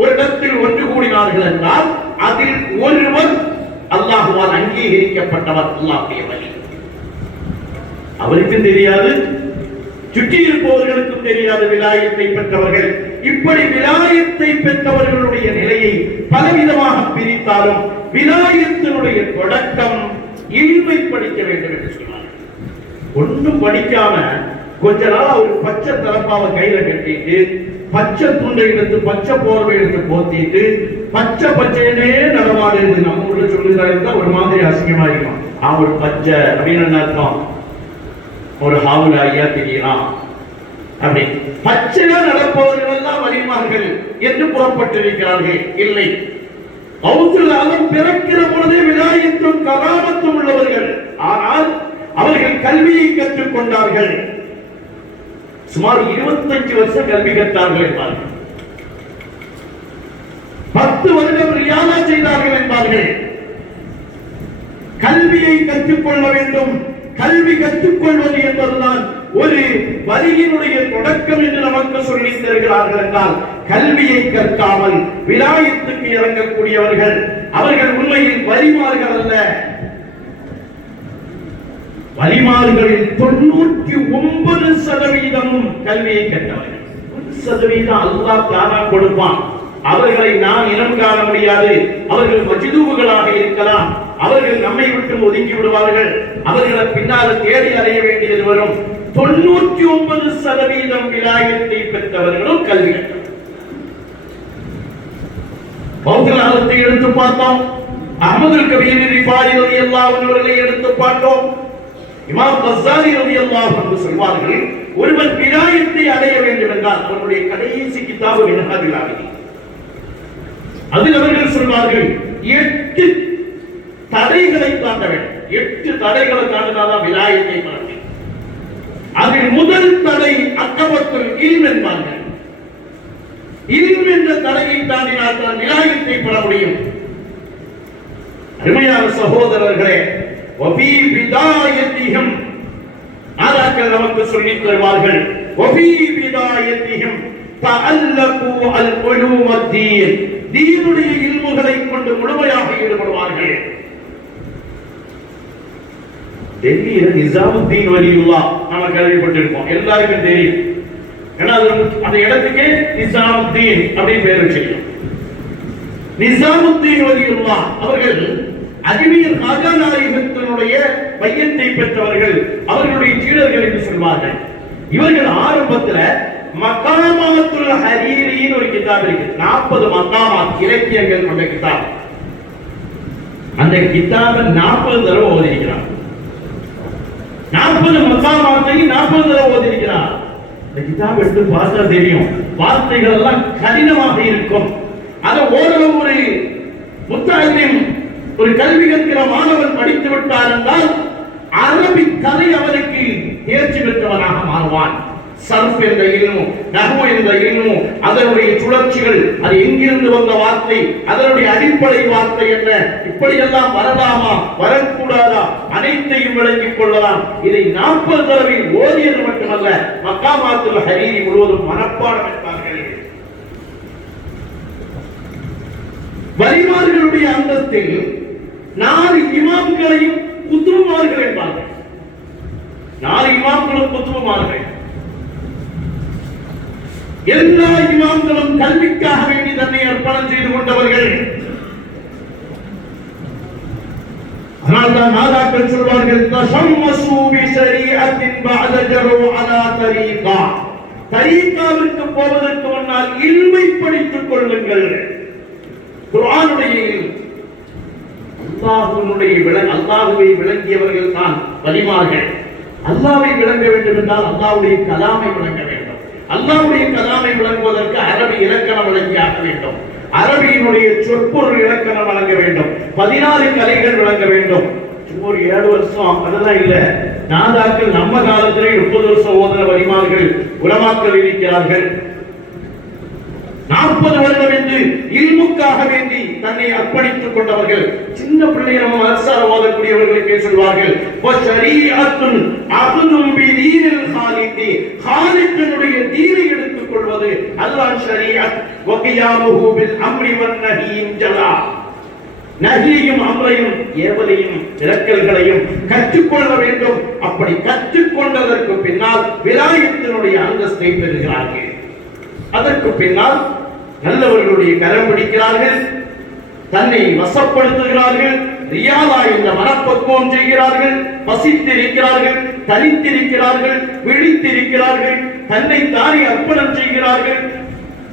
ஒரு இடத்தில் ஒன்று கூடினார்கள் என்றால் அதில் ஒருவர் அல்லாஹ்வால் அங்கீகரிக்கப்பட்டவர், அல்லாஹ்வுடைய வழி. அவருக்கும் தெரியாது, சுற்றி இருப்பவர்களுக்கும் தெரியாது விலாயத்தை பெற்றவர்கள். இப்படி விலாயத்தை பெற்றவர்களுடைய நிலையை பலவிதமாக பிரித்தாலும் விலாயத்தினுடைய தொடக்கம் இல்மை படிக்க வேண்டும் என்று சொன்னார். ஒன்றும் படிக்காம கொஞ்ச நாள் ஒரு பச்சை தலப்பாவை கையில கட்டிட்டு, பச்சை துண்டை எடுத்து, பச்சை போர்வை எடுத்து போத்திட்டு, பச்சையே நடமாடுது. நம்ம ஊர்ல சொல்லுறதா ஒரு மாதிரி அசிங்கமா இருக்கும். ஒரு பச்சை அப்படின்னு என்ன அர்த்தம்? ஒரு ஹாவுல ஐயா தெரியலாம் அப்படி பச்சையா நடப்பவர்கள் எல்லாம் வலிமார்கள் என்று புறப்பட்டிருக்கிறார்கள். இல்லை, அவர்கள் பிறக்கிற பொழுதே விலாயத்தும் கராமத்தும் உள்ளவர்கள். ஆனால் அவர்கள் கல்வியை கற்றுக் கொண்டார்கள். சுமார் 25 வருஷம் கல்வி கற்றார்கள் என்பார்கள். 10 வருடம் ரியாலா செய்தார்கள் என்பார்கள். கல்வியை கற்றுக்கொள்ள வேண்டும். கல்வி கற்றுக்கொள்வது என்பதுதான் ஒரு வரியினுடைய தொடக்கம் என்று நமக்கு சொல்லித் தருகிறார்கள் என்றால், கல்வியை கற்காமல் விலாயத்துக்கு இறங்கக்கூடியவர்கள் அவர்கள் உண்மையில் வரிமார்கள் அல்ல. வலிமார்களில் 99% கல்வியை கற்றவர்கள். 1% அல்லாஹ் தானா கொடுப்பான். அவர்களை நாம் இனம் காண முடியாது. அவர்கள் மஜ்தூபுகளாக இருக்கலாம். அவர்கள் நம்மை விட்டு ஒதுங்கி விடுவார்கள். அவர்களை பின்னால் தேடி அடைய வேண்டியது வரும். 99% விலாயத்தை பெற்றவர்களும் கல்வி கற்றவர்கள். பௌத்தத்தை எடுத்து பார்த்தோம். அஹ்மதுல் கபீர் ரிஃபாயி ரலியல்லாஹு அன்ஹு அவர்களை எடுத்து பார்த்தோம். இமாம் கஸ்ஸாலி ரலியல்லாஹு அன்ஹு சொல்வார்கள், ஒருவன் விலாயத்தை அடைய வேண்டும் என்றால் அவருடைய கடைசி கிதாபு மின்ஹாஜுல் ஆபிதீன், அதில் அவர்கள் சொல்வார்கள் 8 தடைகளை தாண்ட வேண்டும். 8 தடைகளை தாண்டினாதான் விலாயத்தை பெற முடியும். அதில் முதல் தடை அக்கபத்துல் இல்ம் என்பார்கள். இல்ம் என்ற தடையை தாண்டினால் தான் விலாயத்தை பெற முடியும். அருமையான சகோதரர்களே, வபி பிதாயத்திஹிம், ஆதாக்கள் நமக்கு சொல்லித் தருவார்கள், வபி பிதாயத்திஹிம் தஅல்லகு அல் உலூம் அத்தீன், தீனுடைய இல்முகளை கொண்டு முழுமையாக ஈடுபடுவார்கள். டெல்லியில் நிசாமுத்தீன் வலியுல்லாஹ் நாம கேள்விப்பட்டிருப்போம், எல்லாருக்கும் தெரியும். ஏன்னா அந்த இடத்துக்கு நிசாமுத்தீன் அப்படின்னு பேர் வச்சிருக்கோம். நிசாமுத்தீன் வலியுல்லாஹ் அவர்கள் அஜ்மீர் காஜா நாயகத்தினுடைய பையத்தை பெற்றவர்கள், அவர்களுடைய சீடர்கள் என்று சொல்வார்கள். இவர்கள் ஆரம்பத்துல மகாமாத்துல் ஹரீரின்னு ஒரு கிதாப் இருக்கு, 40 மகாமாத் இலக்கியங்கள் கொண்ட கிதாப். அந்த கிதாபை 40 தடவை ஓதிருக்கிறார். 40 மகாமாத்தை 40 தடவை ஓதிருக்கிறார். இந்த கிதாப் எடுத்து பார்த்தா தெரியும், வார்த்தைகள் எல்லாம் கடினமாக இருக்கும். அதை ஓரளவு ஒரு முத்தாலிம், ஒரு கல்வி கற்கிற மாணவன் படித்து விட்டார் என்றால் அரபி கதை அவனுக்கு தேர்ச்சி பெற்றவனாக மாறுவான். சர்ஃப் என்ற இல்மு, நஹ்வு என்ற இல்மு, அதனுடைய சுழற்சிகள், அது எங்கிருந்து வந்த வார்த்தை, அதனுடைய அடிப்படை வார்த்தை என்ன, இப்படி எல்லாம் வரலாமா வரக்கூடாதா அனைத்தையும் விளங்கிக் கொள்ளலாம். இதை 40 தடவை ஓதியது மட்டுமல்ல, மக்காமாத்துல் ஹரீரி முழுவதும் மனப்பாடம் என்பார்கள். வலிமார்களுடைய அந்தத்தில் 4 இமாம்களையும் குத்துபுமார்கள் என்பார்கள். 4 இமாம்களும் குத்துபுமார்கள். எல்லா இமாம்களும் கல்விக்காக வேண்டி தன்னை அர்ப்பணம் செய்து கொண்டவர்கள். அதனால்தான் நாதாக்கள் சொல்வார்கள், தஷம்மசு பி ஷரீஅத்தின் பஅத ஜரு அலா தரீகா, தரீகாவிற்கு போவதற்கு முன்னால் இல்மை படித்துக் கொள்ளுங்கள். குர்ஆனுடைய இல்ம், அல்லாஹ்வை விளங்கியவர்கள் தான் வலிமார்கள். அல்லாஹ்வை விளங்க வேண்டும் என்றால் அல்லாஹ்வுடைய கலாமை விளங்க வேண்டும். அல்லாஹ்வுடைய கலாமை விளங்குவதற்கு அரபி இலக்கணம் விளங்கியாக வேண்டும். அரபியினுடைய சொற்பொருள் இலக்கணம் வழங்க வேண்டும். 14 கலைகள் விளங்க வேண்டும். ஒரு 7 வருஷம் அதெல்லாம் இல்ல. நாதாக்கள் நம்ம காலத்திலே 30 வருஷம் ஓதுற வலிமார்கள் உலமாக்கள் இருக்கிறார்கள். 40 வருடம் என்று இல்முக்காக வேண்டி தன்னை அர்ப்பணித்துக் கொண்டவர்கள். சின்ன பிள்ளைகள் நம்ம அரசால் ஓதக்கூடியவர்களுக்கே சொல்வார்கள், வஷரீஅத்துன் அஹ்தும் பிதீனில் ஹாலிதி, ஹாலித்தினுடைய தீனை எடுத்துக் கொள்வது அல்லாஹ் ஷரீஅத், வகியாமுஹு பில் அம்ரி வன் நஹீம் ஜலா, நஹியும் அம்ரையும் ஏவலையும் இரக்கல்களையும் கற்றுக்கொள்ள வேண்டும். அப்படி கற்றுக்கொண்டதற்கு பின்னால் விலாயத்தினுடைய அந்தஸ்தை பெறுகிறார்கள். அதற்கு பின்னால் நல்லவர்களுடைய கரம் பிடிக்கிறார்கள், தன்னை வசப்படுத்துகிறார்கள், ரியாலா என்ற மனப்பக்குவம் செய்கிறார்கள், பசித்திருக்கிறார்கள், தனித்திருக்கிறார்கள், விழித்திருக்கிறார்கள், தன்னை தானே அர்ப்பணம் செய்கிறார்கள்,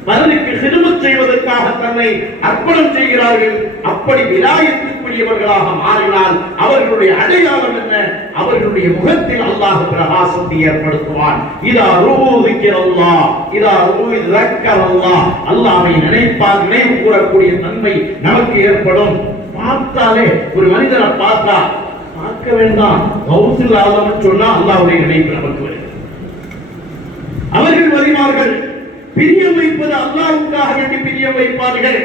மனதுக்கு ஹிதுமத் செய்வதற்காக தன்னை அர்ப்பணம் செய்கிறார்கள். அப்படி விலாயத்துக்குரியவர்களாக மாறினால் அவர்களுடைய அடையாளம் என்ன? அவர்களுடைய முகத்தில் அல்லாஹ் பிரகாசத்தை ஏற்படுத்துவான். இதா ரூஹிக்கல்லாஹ், இதா ரூஹிக்கல்லாஹ், அல்லாஹ்வை நினைப்பால் நினைவு கூறக்கூடிய தன்மை நமக்கு ஏற்படும். பார்த்தாலே ஒரு மனிதனை பார்த்தா பார்க்க வேண்டாம், கௌசுல் ஆலம் சொன்னா அல்லாஹ்வுடைய நினைப்பு நமக்கு வரும். அவர்கள் வலிமார்கள் பிரியம் வைப்பது அல்லாஹ்வுக்காக வேண்டி பிரியம் வைப்பார்கள்.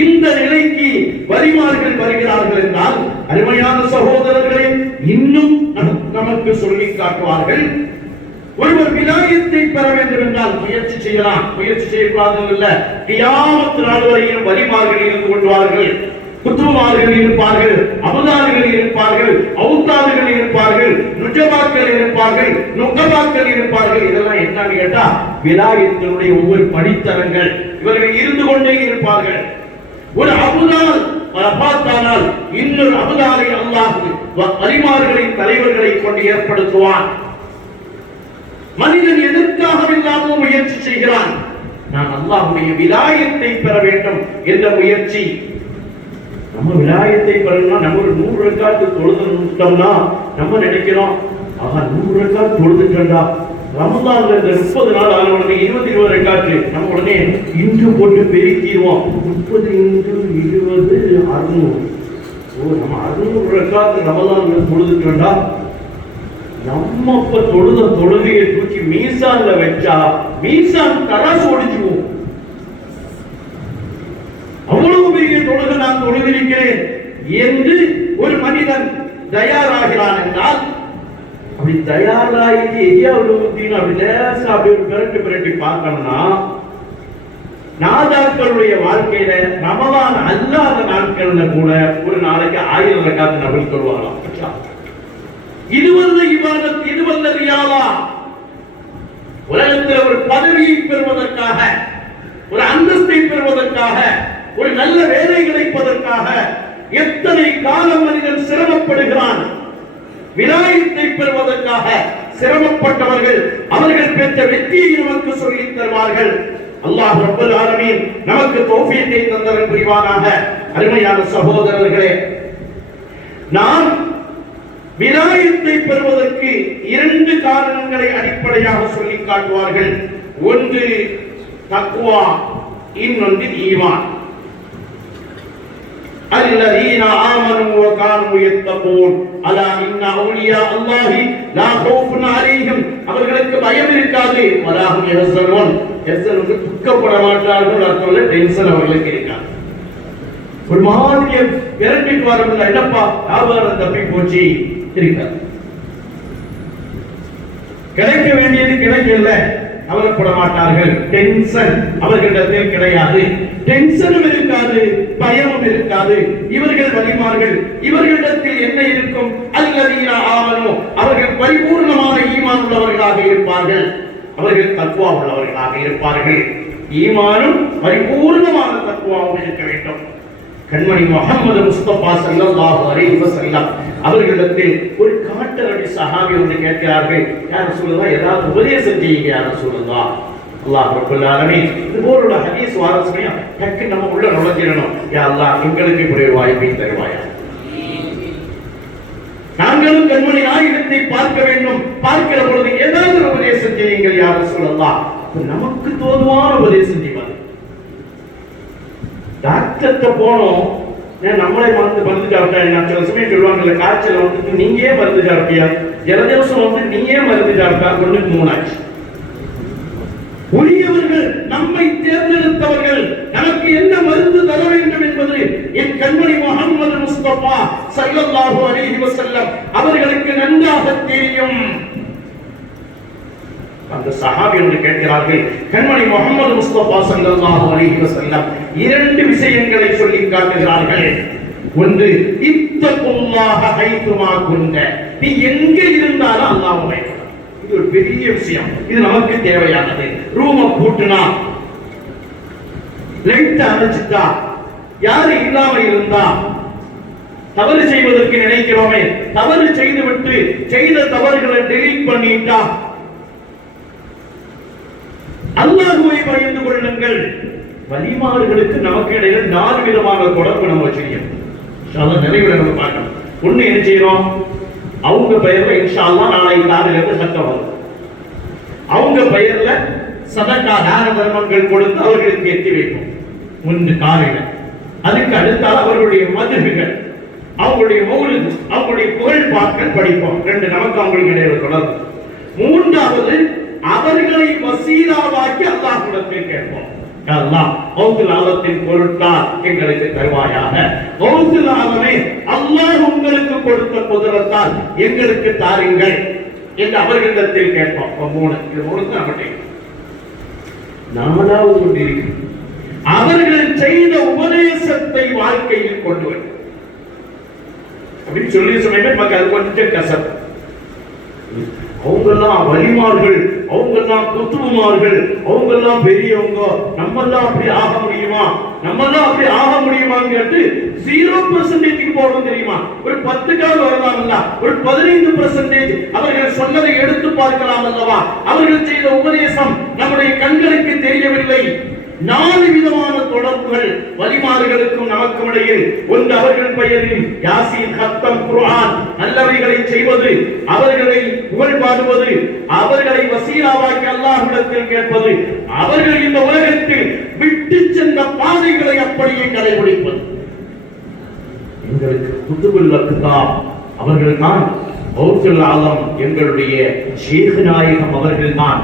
இந்த நிலைக்கு வலிமார்கள் வருகிறார்கள் என்றால் அருமையான சகோதரர்களே, இன்னும் நமக்கு சொல்லி காட்டுவார்கள். ஒருவர் விலாயத்தை பெற வேண்டும் என்றால் முயற்சி செய்யலாம், முயற்சி செய்யக்கூடாது இல்ல. கியாமத் நாள் வரையிலும் வலிமார்கள் இருந்து கொள்வார்கள், குத்துமார்கள் இருப்பார்கள், அபுதார்கள் இருப்பார்கள், அவுத்தார்கள் இருப்பார்கள், நுஜபாக்கள் இருப்பார்கள், நுகபாக்கள் இருப்பார்கள். இதெல்லாம் என்னன்னு கேட்டா விலாயத்தினுடைய ஒவ்வொரு படித்தரங்கள். இவர்கள் இருந்து கொண்டே இருப்பார்கள். ஒரு அபுதால் பார்த்தானால் இன்னொரு அபுதாலை அல்லாஹ் வலிமார்களின் தலைவர்களை கொண்டு ஏற்படுத்துவான். மனிதன் எதற்காக இல்லாமல் முயற்சி செய்கிறான்? நான் அல்லாஹ்வுடைய விலாயத்தை பெற வேண்டும் என்ற முயற்சி. நம்ம விலாயத்தை பெறணும்னா நம்ம ஒரு 100 ரக்காத்து தொழுதுட்டோம்னா நம்ம நினைக்கிறோம், ஆஹா 100 ரக்காத் தொழுதுட்டா, ரமலான்ல இந்த 30 நாள் ஆன உடனே 20 ரக்காத்து நம்ம உடனே இன்று போட்டு பெருக்கிடுவோம். 30 × 20 600. நம்ம 600 ரக்காத்து ரமலான்ல தொழுதுட்டா, நம்ம இப்ப தொழுத தொழுகையை தூக்கி மீசான்ல வச்சா மீசான் தராசு ஒடிச்சுவோம். அவ்வளவு பெரிய தொழுகை நான் தொழுதிருக்கிறேன் என்று ஒரு மனிதன் தயாராகிறான் என்றால், அப்படி தயாராகி எரியாவது அப்படி லேசா அப்படி ஒரு பிரட்டி பார்க்கணும்னா, நாதாக்களுடைய வாழ்க்கையில ரமலான் அல்லாத நாட்கள்ல கூட ஒரு நாளைக்கு 1000 ரக்காத் நபில் சொல்வாங்களாம். இதுவல்ல இபாதத், இதுவல்ல ரியாலா. உலகத்தில் ஒரு பதவியை பெறுவதற்காக, ஒரு அந்தஸ்தை பெறுவதற்காக, ஒரு நல்ல வேலை கிடைப்பதற்காக எத்தனை காலம் மனிதன் சிரமப்படுகிறான். விலாயத்தை பெறுவதற்காக சிரமப்பட்டவர்கள் அவர்கள் பெற்ற வெற்றியை நமக்கு சொல்லித் தருவார்கள். அல்லாஹ் ரப்பல் ஆலமீன் நமக்கு தௌஃபீகை தந்தவன் புரிவானாக. அருமையான சகோதரர்களே, நாம் விலாயத்தை பெறுவதற்கு 2 காரணங்களை அடிப்படையாக சொல்லி காட்டுவார்கள். ஒன்று தக்வா, இன்னொன்று ஈமான். الذين آمنوا وكانوا يتقون ألا إن أولياء الله لا خوف عليهم. அவர்களுக்கு பயம் இருக்காது. ولا هم يحزنون. எஸ்ஸலுக்கு துக்கப்பட மாட்டார்கள். அர்த்தம்ல டென்ஷன் அவர்களுக்கு இருக்காது. ஒரு மாதிரியே விரட்டிட்டு வரல, என்னப்பா வியாபாரம் தப்பி போச்சு இருக்காது. கிடைக்க வேண்டியது கிடைக்கல, கவலைப்பட மாட்டார்கள். டென்ஷன் அவர்களிடத்தில் கிடையாது. டென்ஷனும் இருக்காது, பயமும் இருக்காது. இவர்கள் வலிமார்கள். இவர்களிடத்தில் என்ன இருக்கும்? அல்லதீன ஆமனு, அவர்கள் பரிபூர்ணமான ஈமான் உள்ளவர்களாக இருப்பார்கள். அவர்கள் தக்வா உள்ளவர்களாக இருப்பார்கள். ஈமானும் பரிபூர்ணமான தக்வாவும் இருக்க வேண்டும். கண்மணி முஹம்மது முஸ்தபா ஸல்லல்லாஹு அலைஹி வஸல்லம் அவர்களிடத்தில் ஒரு காட்டரடி சஹாபி வந்து கேட்கிறார்கள், யா ரசூலுல்லாஹ், ஏதாவது உபதேசம் செய்யுங்க யா ரசூலுல்லாஹ். அல்லாஹ் ரப்பல் ஆலமீன் இது போல ஹதீஸ் வாரஸ்மையா டக்கு நம்ம உள்ள நுழைஞ்சிடணும். யா அல்லாஹ், எங்களுக்கு இப்படி ஒரு வாய்ப்பை தருவாயா. நாங்களும் கண்மணி நாயகத்தை பார்க்க வேண்டும். பார்க்கிற பொழுது ஏதாவது உபதேசம் செய்யுங்கள் யா ரசூலுல்லாஹ். நமக்கு தோதுவான உபதேசம் செய்வார். டாக்டர்கிட்ட போனோம், நம்மளே மருந்து சாப்பிட்டா சில சமயம் சொல்லுவாங்கல்ல, காய்ச்சல் வந்துட்டு நீங்க ஏன் மருந்து சாப்பிட்டியா, ஜலதோஷம் வந்து நீங்க ஏன் மருந்து சாப்பிட்டா, 1-3 ஆச்சு. உரியவர்கள், நம்மை தேர்ந்தெடுத்தவர்கள் நமக்கு என்ன மருந்து தர வேண்டும் என்பது என் கண்மணி முஹம்மது முஸ்தபா ஸல்லல்லாஹு அலைஹி வஸல்லம் அவர்களுக்கு நன்றாக தெரியும். அந்த சஹாபிகள் கேட்கிறார்கள், கண்மணி முஹம்மது முஸ்தபா ஸல்லல்லாஹு அலைஹி வஸல்லம் 2 விஷயங்களை சொல்லி காட்டுகிறார்கள். ஒன்று, இத்தகுல்லாஹ ஹைதுமா குன்த, நீ எங்க இருந்தாலும் அல்லாஹ்வை பயப்படு. இது ஒரு பெரிய விஷயம். இது நமக்கு தேவையானது. ரூம பூட்டுனா, லைட் அணைச்சிட்டா, யாரு இல்லாம இருந்தா, தவறு செய்வதற்கு நினைக்கிறோமே, தவறு செய்துவிட்டு செய்த தவறுகளை டெலீட் பண்ணிட்டா, அல்லாஹ்வை பயந்து கொள்ளுங்கள். வலிமார்களுக்கு நமக்கு இடையில 4 விதமான தொடர்பு நம்ம வச்சிருக்கோம். இன்ஷா அல்லாஹ் நிறைவுல நம்ம பார்க்கணும். ஒண்ணு என்ன செய்யறோம், அவங்க பெயர்ல இன்ஷா அல்லாஹ் நாளை காலையில இருந்து சட்டம் வரும். அவங்க பெயர்ல சதகா தான தர்மங்கள் கொடுத்து அவர்களுக்கு எத்தி வைப்போம் முன்பு காலையில. அதுக்கு அடுத்தால் அவர்களுடைய மதுகுகள், அவங்களுடைய மௌலிது, அவங்களுடைய புகழ் பாக்கள் படிப்போம். 2 நமக்கு அவங்களுக்கு இடையில தொடர்பு. 3வது, அவர்களை வசீலாவாக்கி அல்லாஹ்விடத்தில் கேட்போம். அல்லாஹ் கௌசுல் ஆலத்தின் பொருட்டால் எங்களுக்கு தருவாயாக. கௌசுல் ஆலமே அல்லாஹ் உங்களுக்கு கொடுத்த குதிரத்தால் எங்களுக்கு தாருங்கள் என்று அவர்களிடத்தில் கேட்போம். 3 இது 3 தான் நம்மட்டே. 4வது ஒன்று இருக்கு, அவர்கள் செய்த உபதேசத்தை வாழ்க்கையில் கொண்டு வரும் அப்படின்னு சொல்லி சொன்னீங்க. நமக்கு அது கொஞ்சம் கசப்பு. அவங்கெல்லாம் வலிமார்கள், அவங்கெல்லாம் குத்துமார்கள், அவங்கெல்லாம் பெரியவங்க, நம்மெல்லாம் அப்படி ஆக முடியுமா, நம்மெல்லாம் அப்படி ஆக முடியுமான்னு கேட்டு 0% போறோம் தெரியுமா? ஒரு 10க்காவது வரலாம்ல, ஒரு 15% அவர்கள் சொன்னதை எடுத்து பார்க்கலாம் அல்லவா? அவர்கள் செய்த உபதேசம் நம்முடைய கண்களுக்கு தெரியவில்லை. 4 விதமான தொடர்புகள் வலிமார்களுக்கும் நமக்கும் இடையில். ஒன்று அவர்கள் பெயரில் யாசீன், கத்தம், குர்ஆன் நல்லவைகளை செய்வது, அவர்களை புகழ் பாடுவது, அவர்களை வசீலாவாக்கி அல்லாஹ்விடத்தில் கேட்பது, அவர்கள் இந்த உலகத்தில் விட்டு சென்ற பாதைகளை அப்படியே கடைபிடிப்பது. எங்களுக்கு குத்துபுல் அக்தாப் அவர்கள் தான், கௌசுல் ஆலம் எங்களுடைய ஷேக் நாயகம் அவர்கள் தான்.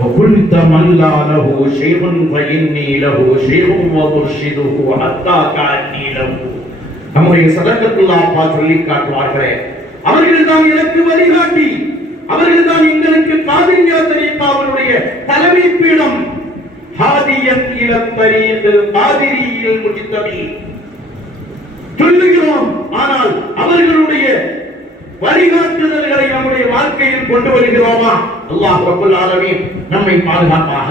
وَقُلْتَ مَنْ لَا لَهُ شَيْءٌ فَإِنِّي لَهُ شَيْءٌ وَمُرْشِدُهُ حَتَّى كَأَنِّي لَهُ. நம்முடைய சதகத்துல்லாஹ் அப்பா சொல்லி காட்டுவார்களே, அவர்கள் தான் எனக்கு வழிகாட்டி, அவர்கள் தான் எங்களுக்கு காதிரியா தரீகாவுடைய தலைமை பீடம். ஹாதியன் இல தரீகில் காதிரியில் முஜ்தபி சொல்லுகிறோம். ஆனால் அவர்களுடைய வழிகாட்டுதல்களை நம்முடைய வாழ்க்கையில் கொண்டு வருகிறோமா? அல்லாஹ் ரப்பல் ஆலமீன் நம்மை பாதுகாப்பாக.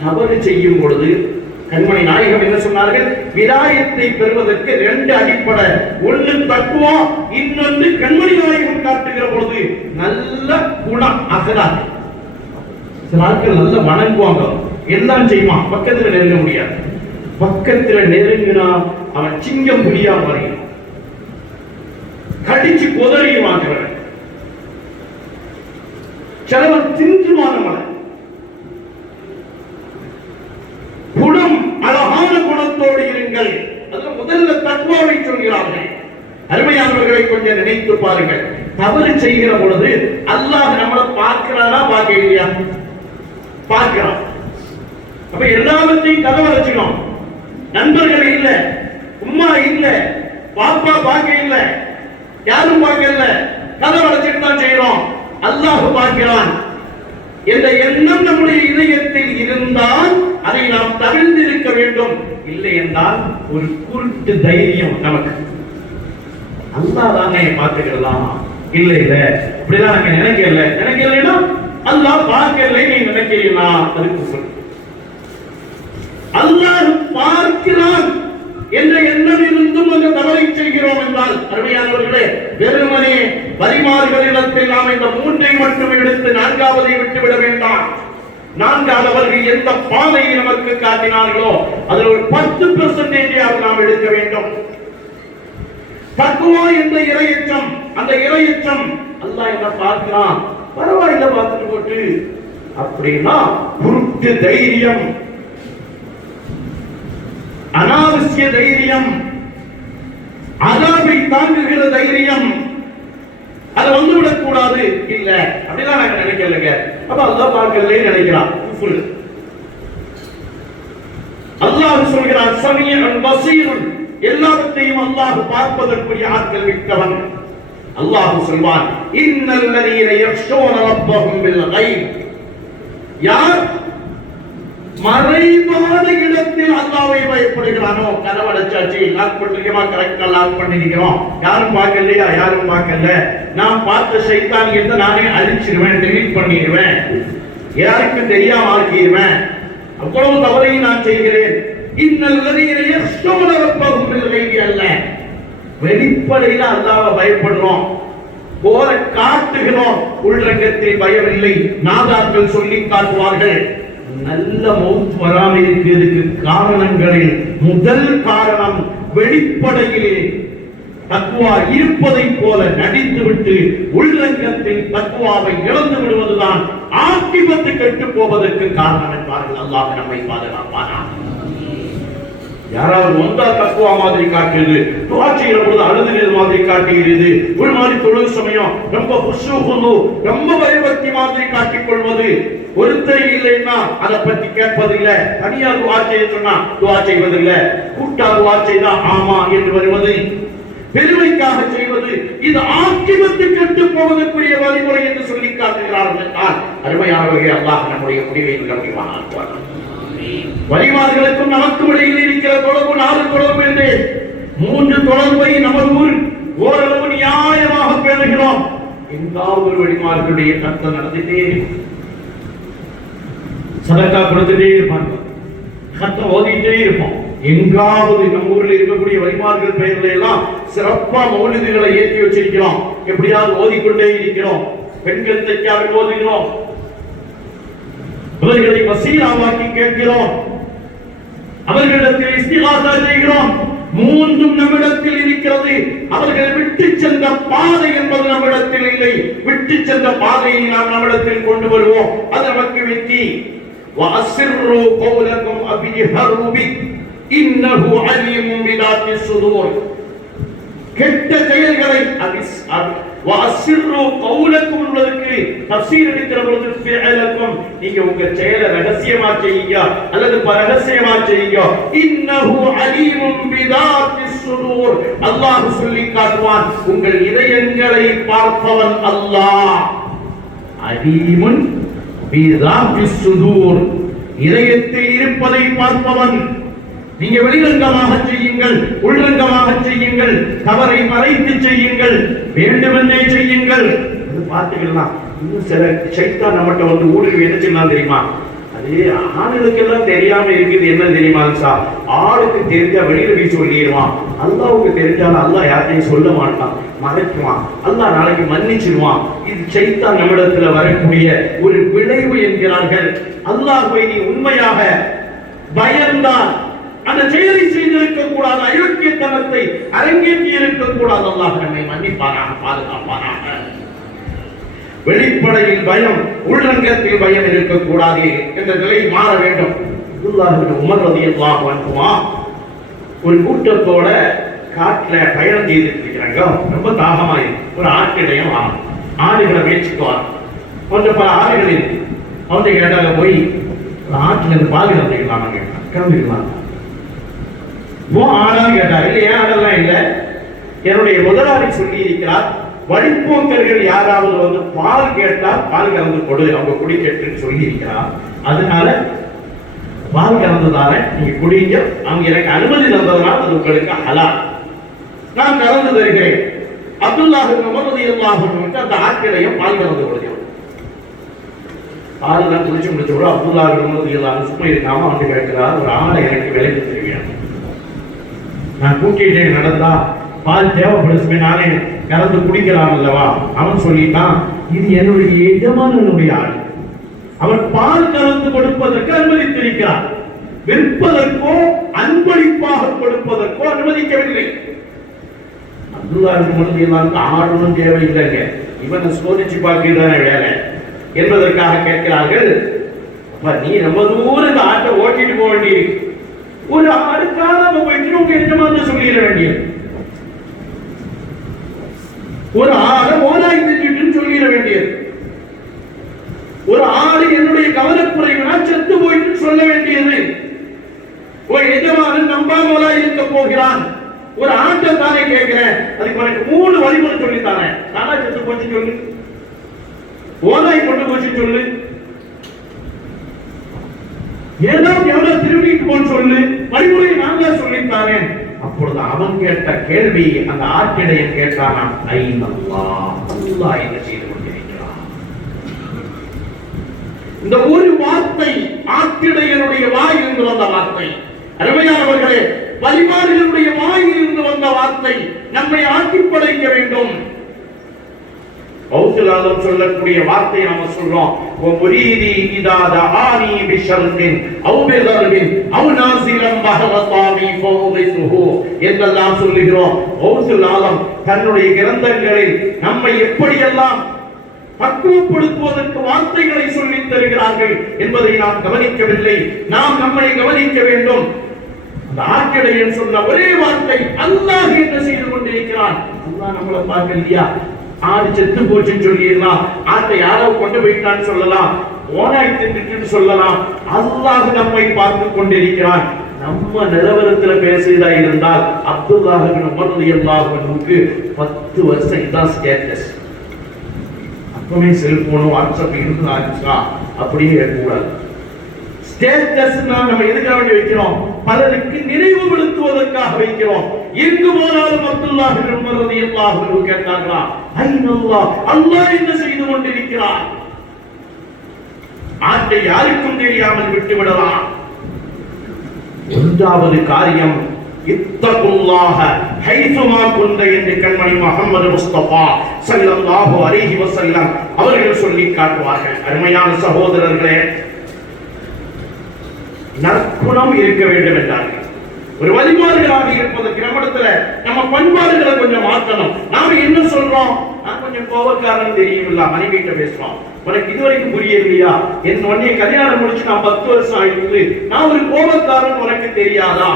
தவறு செய்யும் பொழுது கண்மணி நாயகம் என்ன சொன்னார்கள்? விலாயத்தை பெறுவதற்கு 2 அடிப்படை. ஒன்று தக்வா, இன்னொன்று கண்மணி நாயகம் காட்டுகிற பொழுது நல்ல குணம், அகலாக். சில ஆட்கள் நல்ல வணங்குவாங்க, எல்லாம் செய்வான், பக்கத்துல நெருங்க முடியாது. பக்கத்துல நெருங்கினா அவன் சிங்கம் புலியா மாறிடும், கடிச்சு கொதறியுவாங்க. சிலவன் தின்றுமானவன். குணம், அழகான குணத்தோடு இருங்கள். அதுல முதல்ல தக்வாவை சொல்கிறார்கள். அருமையானவர்களை கொஞ்சம் நினைத்து பாருங்கள். தவறு செய்கிற பொழுது அல்லாஹ் நம்மளை பார்க்கிறானா பார்க்கலையா? பார்க்கிறான். அப்ப எல்லாவற்றையும் கதவை வச்சுக்கணும். நண்பர்கள் இல்ல, உம்மா இல்ல, பாப்பா பார்க்க இல்ல, யாரும் பார்க்கல, கதவை அடைச்சிட்டு தான் செய்யறோம். அல்லாஹ் பார்க்கிறான் என்ற எண்ணம் நம்முடைய இதயத்தில் இருந்தால் அதை நாம் தவிர்த்திருக்க வேண்டும். இல்லை என்றால் ஒரு குருட்டு தைரியம் நமக்கு. அல்லாஹ் தானே பார்த்துக்கலாம். இல்ல இல்ல இப்படிதான் நாங்க நினைக்கலைன்னா அல்லாஹ் பார்க்கலை நீ நினைக்கிறீங்களா? அதுக்கு அல்லாஹ் பார்க்கிறான் என்ற எண்ணம் இருந்தும் அந்த தவறை செய்கிறோம் என்றால், அருமையானவர்களே, வெறுமனே வலிமார்களிடத்தில் நாம் இந்த 3ஐ மட்டும் எடுத்து 4வதை விட்டுவிட வேண்டாம். 4வர்கள் எந்த பாதையை நமக்கு காட்டினார்களோ அதில் ஒரு 10% நாம் எடுக்க வேண்டும். தக்வா என்ற இறையச்சம், அந்த இறையச்சம் அல்லாஹ் என்ன பார்க்கிறான், பரவாயில்ல பார்த்துட்டு போட்டு அப்படின்னா குருட்டு தைரியம், அனாவசிய தைரியம், அதாபை தாங்குகிற தைரியம், அது வந்துவிடக் கூடாது. இல்ல அப்படிதான் நாங்க நினைக்கலங்க. அப்ப அல்லாஹ் பார்க்கலே நினைக்கிறான். அல்லாஹ் சொல்கிறான் சமீஅன் பஸீர், எல்லாவற்றையும் அல்லாஹ் பார்ப்பதற்குரிய ஆற்றல் மிக்கவன். அல்லாஹ் சொல்வான் இன்னல் லதீன யக்ஷூன ரப்பஹும் பில் கைப், யார் மறைவான இடத்தில் அல்லாஹ்வை பயப்படுகிறானோ, கதவடைச்சாச்சு, லாக் பண்ணிருக்கோமா, கரெக்டா லாக் பண்ணிருக்கிறோம், யாரும் பார்க்கலையா, யாரும் பார்க்கல, நான் பார்த்த சைத்தானியத்தை நானே அழிச்சிருவேன், டெலீட் பண்ணிடுவேன், யாருக்கும் தெரியாம ஆக்கிடுவேன், அவ்வளவு தவறையும் நான் செய்கிறேன். இன்னல் லதீன யக்ஷூன ரப்பஹும் பில் கைப், அல்ல வெளிப்படையில அல்லாஹ்வை பயப்படுறோம், போல காட்டுகிறோம், உள்ரங்கத்தில் பயமில்லை. நாதாக்கள் சொல்லி காட்டுவார்கள், நல்ல மௌத் வராமல் இருக்கிறதுக்கு காரணங்களில் முதல் காரணம் வெளிப்படையிலே தக்வா இருப்பதை போல நடித்துவிட்டு உள்ரங்கத்தில் தக்வாவை இழந்து விடுவதுதான் ஆக்கிபத்து கெட்டு போவதற்கு காரணம் என்பார்கள். அல்லாஹ் நம்மை பாதுகாப்பானாக. யாராவது வந்தா தக்குவா மாதிரி காட்டுது, துஆ செய்யற பொழுது அழுதுகிறது மாதிரி காட்டுகிறது, ஒரு மாதிரி தொழுது சமயம் ரொம்ப குஷூஹுனு ரொம்ப பயபக்தி மாதிரி காட்டிக் கொள்வது, ஒருத்தர் இல்லைன்னா அதை பற்றி கேட்பதில்லை, தனியா துஆ செய்ய சொன்னா துஆ செய்வதில்லை, கூட்டா துஆ செய்தா ஆமா என்று வருவது, பெருமைக்காக செய்வது, இது ஆக்கிபத்து கெட்டு போவதற்குரிய வழிமுறை என்று சொல்லி காட்டுகிறார்கள் என்றால், அருமையானவர்களே, அல்லாஹ் நம்முடைய முடிவை கவனிப்பானார். வலிமார்களுக்கும் நமக்கும் இடையில் இருக்கிற தொடர்பு 4 தொடர்பு என்று 3 தொடர்பை நமக்கு ஓரளவு நியாயமாக பேணுகிறோம். எங்காவது ஒரு வலிமார்களுடைய கருத்தை நடந்துட்டே இருக்கும், சதக்கா கொடுத்துட்டே இருப்பாங்க, கத்தை ஓதிட்டே இருப்போம். எங்காவது நம்ம ஊரில் இருக்கக்கூடிய வலிமார்கள் பெயர்ல எல்லாம் சிறப்பா மௌலிதுகளை ஏற்றி வச்சிருக்கிறோம், எப்படியாவது ஓதிக்கொண்டே இருக்கிறோம். பெண்கள் தைக்காவில் ஓதுகிறோம், அவர்களை வசீலாவாக்கி கேட்கிறோம், அவர்களிடத்தில் இஸ்திகாசா செய்கிறோம். மூன்றும் நம்மிடத்தில் இருக்கிறது. அவர்கள் விட்டு சென்ற பாதை என்பது நம்மிடத்தில் இல்லை. விட்டு சென்ற பாதையை நாம் நம்மிடத்தில் கொண்டு வருவோம். அது நமக்கு வெற்றி. وَأَسِرُّوا قَوْلَكُمْ أَوْ اجْهَرُوا بِهِ إِنَّهُ عَلِيمٌ بِذَاتِ الصُّدُورِ. கெட்ட செயல்களை وَأَسِرُّوا قَوْلَكُمْ உள்ளதுக்கு தஃசீர் எடுக்கிற பொழுது ஃபிஅலக்கும், நீங்க உங்க செயலை ரகசியமா செய்யுங்க அல்லது பரகசியமா செய்யுங்க. இன்னஹு அலீமும் பிதாத்திஸ் சுதூர், அல்லாஹ் சொல்லி காட்டுவான், உங்கள் இதயங்களை பார்ப்பவன் அல்லாஹ். அலீமுன் பிதாத்திஸ் சுதூர், இதயத்தில் இருப்பதை பார்ப்பவன். நீங்க வெளிரங்கமாக செய்யுங்கள், உள்ரங்கமாக செய்யுங்கள், தவறை மறைத்து செய்யுங்கள், வேண்டுமென்றே செய்யுங்கள். அது பார்த்துக்கலாம். இன்னும் சில சைத்தான் நம்மகிட்ட வந்து ஊருக்கு என்ன செய்யலாம் தெரியுமா? அது ஆணுகளுக்கு எல்லாம் தெரியாம இருக்குது. என்ன தெரியுமா சார்? ஆளுக்கு தெரிஞ்சா வெளியில போய் சொல்லிடுவான். அல்லாவுக்கு தெரிஞ்சாலும் அல்லாஹ் யார்ட்டையும் சொல்ல மாட்டான், மறைக்குவான். அல்லாஹ் நாளைக்கு மன்னிச்சிடுவான். இது சைத்தான் நம்மிடத்துல வரக்கூடிய ஒரு விளைவு என்கிறார்கள். அல்லாஹ்வை நீ உண்மையாக பயந்தான் அந்த செயலை செய்திருக்க கூடாது, அயோக்கியத்தனத்தை அரங்கேற்றி இருக்க கூடாது. அல்லாஹ் நம்மை மன்னிப்பானாக, பாதுகாப்பானாக. வெளிப்படையில் பயம், உள்ரங்கத்தில் பயம் இருக்கக்கூடாது என்ற நிலை மாற வேண்டும். உமர் ரலியல்லாஹு அன்ஹு ஒரு கூட்டத்தோட காட்டுல பயணம் செய்துட்டு இருக்கிறாங்க. ரொம்ப தாகமா இருக்கு. ஒரு ஆட்டிடையும் ஆடுகளை மேய்ச்சிக்குவார். கொஞ்சம் பல ஆடுகள் இருக்கு. அவங்க கேட்டாங்க, போய் ஆட்டுல இருந்து பால் கிளம்பிக்கலாம், கிளம்பிக்கலாம். ஆடான்னு கேட்டார். இல்லை, ஏன் ஆடெல்லாம் இல்லை, என்னுடைய முதலாளி சொல்லி இருக்கிறார், வழிப்போக்கர்கள் யாராவது வந்து பால் கேட்டா பால் கலந்து கொடு, அவங்க குடிக்கட்டுன்னு சொல்லி இருக்கிறார். அதனால பால் கலந்ததால நீங்க குடிங்க, அவங்க எனக்கு அனுமதி தந்ததுனால அது உங்களுக்கு ஹலால், நான் கலந்து தருகிறேன். அப்துல்லாஹ் இப்னு உமர் ரலியல்லாஹு அன்ஹு அந்த ஆட்களையும் பால் கலந்து கொடுத்தார். பால்லாம் குடிச்சு முடிச்ச கூட அப்துல்லாஹ் இப்னு உமர் ரலியல்லாஹு அன்ஹு சும்மா இருக்காம வந்து கேட்கிறார், ஒரு ஆளை எனக்கு விலைக்கு தருவீங்க? நான் கூட்டிகிட்டே நடந்தா பால் தேவைப்படுமே, நானே கலந்து குடிக்கலாம் அல்லவா? அவன் சொல்லிட்டான், இது என்னுடைய எஜமானனுடைய ஆள், அவர் பால் கலந்து கொடுப்பதற்கு அனுமதித்திருக்கிறார். விற்பதற்கோ அன்பளிப்பாக கொடுப்பதற்கோ அனுமதிக்கவில்லை. அப்துல்லாஹ் முழுதியெல்லாம் ஆடணும் தேவையில்லைங்க, இவனை சோதிச்சு பார்க்கிறதான வேலை என்பதற்காக கேட்கிறார்கள். நீ ரொம்ப தூரம் இந்த ஆட்டை ஓட்டிட்டு போக வேண்டியிருக்கு. ஒரு ஆடுக்காக போயிட்டு உங்க எஜமான சொல்லிட வேண்டியது, ஒரு ஆடை ஓனாய் செஞ்சுட்டு சொல்லிட வேண்டியது, ஒரு ஆடு என்னுடைய கவனக்குறைவினா செத்து போயிட்டு சொல்ல வேண்டியது. ஒரு எஜமானன் நம்பாமலா இருக்க போகிறான், ஒரு ஆட்டை தானே கேட்கிறேன், அதுக்கு எனக்கு 3 வழிமுறை சொல்லித்தானே. தானா செத்து போச்சு சொல்லு, ஓனாய் கொண்டு போச்சு சொல்லு, ஏதாவது எவ்வளவு திரும்பிட்டு போன்னு சொல்லு, வழிமுறையை நான் தான் சொல்லித்தானே. அப்பொழுது அவன் கேட்ட கேள்வி, அந்த ஆட்டிடையன் கேட்டானா, அல்லாஹ் என்ன செய்து கொண்டிருக்கிறான்? இந்த ஒரு வார்த்தை ஆட்டிடையனுடைய வாயிலிருந்து வந்த வார்த்தை. அருமையானவர்களே, வழிபாடுகளுடைய வாயிலிருந்து வந்த வார்த்தை நம்மை ஆட்டி படைக்க வேண்டும். கௌசலாலம் சொல்லக்கூடிய வார்த்தை நாம சொல்றோம், ومريدي إذا دعاني بشرط أو بضرب أو نازلا بهرطامي فوضته என்றெல்லாம் சொல்லுகிறோம். கௌசலாலம் தன்னுடைய கிரந்தங்களில் நம்மை எப்படியெல்லாம் பக்குவப்படுத்துவதற்கு வார்த்தைகளை சொல்லித் தருகிறார்கள் என்பதை நாம் கவனிக்கவில்லை. நாம் நம்மை கவனிக்க வேண்டும். அந்த ஆட்டிடையன் சொன்ன ஒரே வார்த்தை, அல்லாஹ் என்ன செய்து கொண்டிருக்கிறான்? அல்லாஹ் நம்மளை பார்க்கலையா? ஆடு செத்து போச்சுன்னு சொல்லிடலாம், ஆட்டை யாரோ கொண்டு போயிட்டான்னு சொல்லலாம், ஓனாய் தின்னுட்டு சொல்லலாம். அல்லாஹ் நம்மை பார்த்து கொண்டிருக்கிறான். நம்ம நிலவரத்துல பேசுறதா இருந்தால் அப்துல்லாஹ் இப்னு உமர் ரலியல்லாஹு அன்ஹுக்கு 10 வருஷம் இதான் ஸ்டேட்டஸ். அப்பவே செல்போனும் வாட்ஸ்அப் இருந்தா அப்படியே கூடாது. ஸ்டேட்டஸ் நம்ம எதுக்காக வேண்டி வைக்கிறோம்? பலருக்கு நினைவுபடுத்துவதற்காக வைக்கிறோம். எங்கு போனாலும் அப்துல்லாஹ் இப்னு உமர் ரலியல்லாஹு அன்ஹு கேட்டாங்களா, ஐனல்லாஹ், அல்லாஹ் என்ன செய்து கொண்டிருக்கிறார்? ஆட்டை யாருக்கும் தெரியாமல் விட்டு விடலாம். மூன்றாவது காரியம், இத்தகுல்லாஹ ஹைசுமா குந்த என்று கண்மணி முஹம்மது முஸ்தபா ஸல்லல்லாஹு அலைஹி வஸல்லம் அவர்கள் சொல்லி காட்டுவார்கள். அருமையான சகோதரர்களே, நற்குணம் இருக்க வேண்டும் என்றார்கள். ஒரு வழிமாறுகளாக இருப்பதற்கு நம்மிடத்துல நம்ம பண்பாடுகளை கொஞ்சம் மாற்றணும். நாம என்ன சொல்றோம்? நான் கொஞ்சம் கோபக்காரன் தெரியுமில்ல, மனைவிட்ட பேசுறோம். உனக்கு இதுவரைக்கும் புரியலையா? என் உடனே கல்யாணம் முடிச்சு நான் 10 வருஷம் ஆயிடுது, நான் ஒரு கோபக்காரன் உனக்கு தெரியாதா?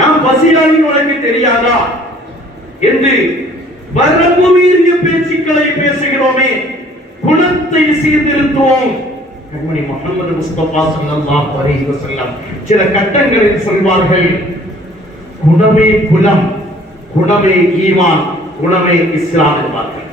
நான் பசியாளின் உனக்கு தெரியாதா என்று வரம்பு மீறிய பேச்சுக்களை பேசுகிறோமே. குணத்தை சீர்திருத்துவோம். கண்மணி முஹம்மது முஸ்தபா ஸல்லல்லாஹு அலைஹி வஸல்லம் சில கட்டங்களில் சொல்வார்கள், குணமே குலம், குணமே ஈமான், குணமே இஸ்லாம் என்பார்கள்.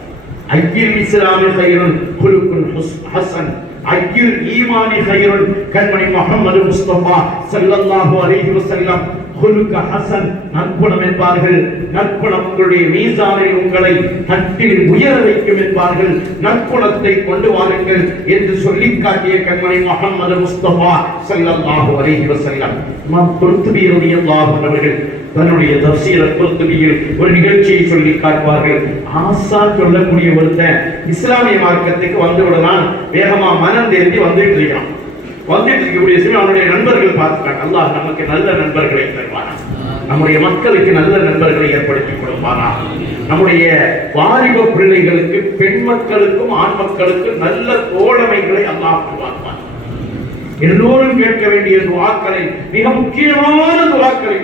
ஐயில் இஸ்லாமி கைருன் குலுக்குன் ஹசன், ஐயில் ஈமானி கைருன். கண்மணி முஹம்மது முஸ்தபா ஸல்லல்லாஹு அலைஹி வஸல்லம் குலுக்க ஹசன், நற்குணம் என்பார்கள். நற்குணம் உங்களுடைய மீசானில் உங்களை தட்டில் உயர வைக்கும் என்பார்கள். நற்குணத்தை கொண்டு வாருங்கள் என்று சொல்லி காட்டிய கண்மணி முஹம்மது முஸ்தபா ஸல்லல்லாஹு அலைஹி வஸல்லம். இமாம் குர்துபி ரலியல்லாஹு அன்ஹு அவர்கள் தன்னுடைய தஃசீர் குர்துபியில் ஒரு நிகழ்ச்சியை சொல்லி காட்டுவார்கள். ஆசான் சொல்லக்கூடிய ஒருத்தன் இஸ்லாமிய மார்க்கத்துக்கு வந்து விடலாம், வேகமா மனம் தேர்ந்து வந்துட்டு இருக்கான். வந்துட்டு இருக்கக்கூடிய சமயம் அவனுடைய நண்பர்கள் பார்த்துட்டாங்க. அல்லாஹ் நமக்கு நல்ல நண்பர்களை தருவானா, நம்முடைய மக்களுக்கு நல்ல நண்பர்களை ஏற்படுத்தி கொடுப்பானா, நம்முடைய வாலிப பிள்ளைகளுக்கு, பெண் மக்களுக்கும் ஆண் மக்களுக்கும் நல்ல தோழமைகளை அல்லாஹ் உருவாக்குவான். எல்லோரும் கேட்க வேண்டிய துஆக்களை, மிக முக்கியமான துஆக்களை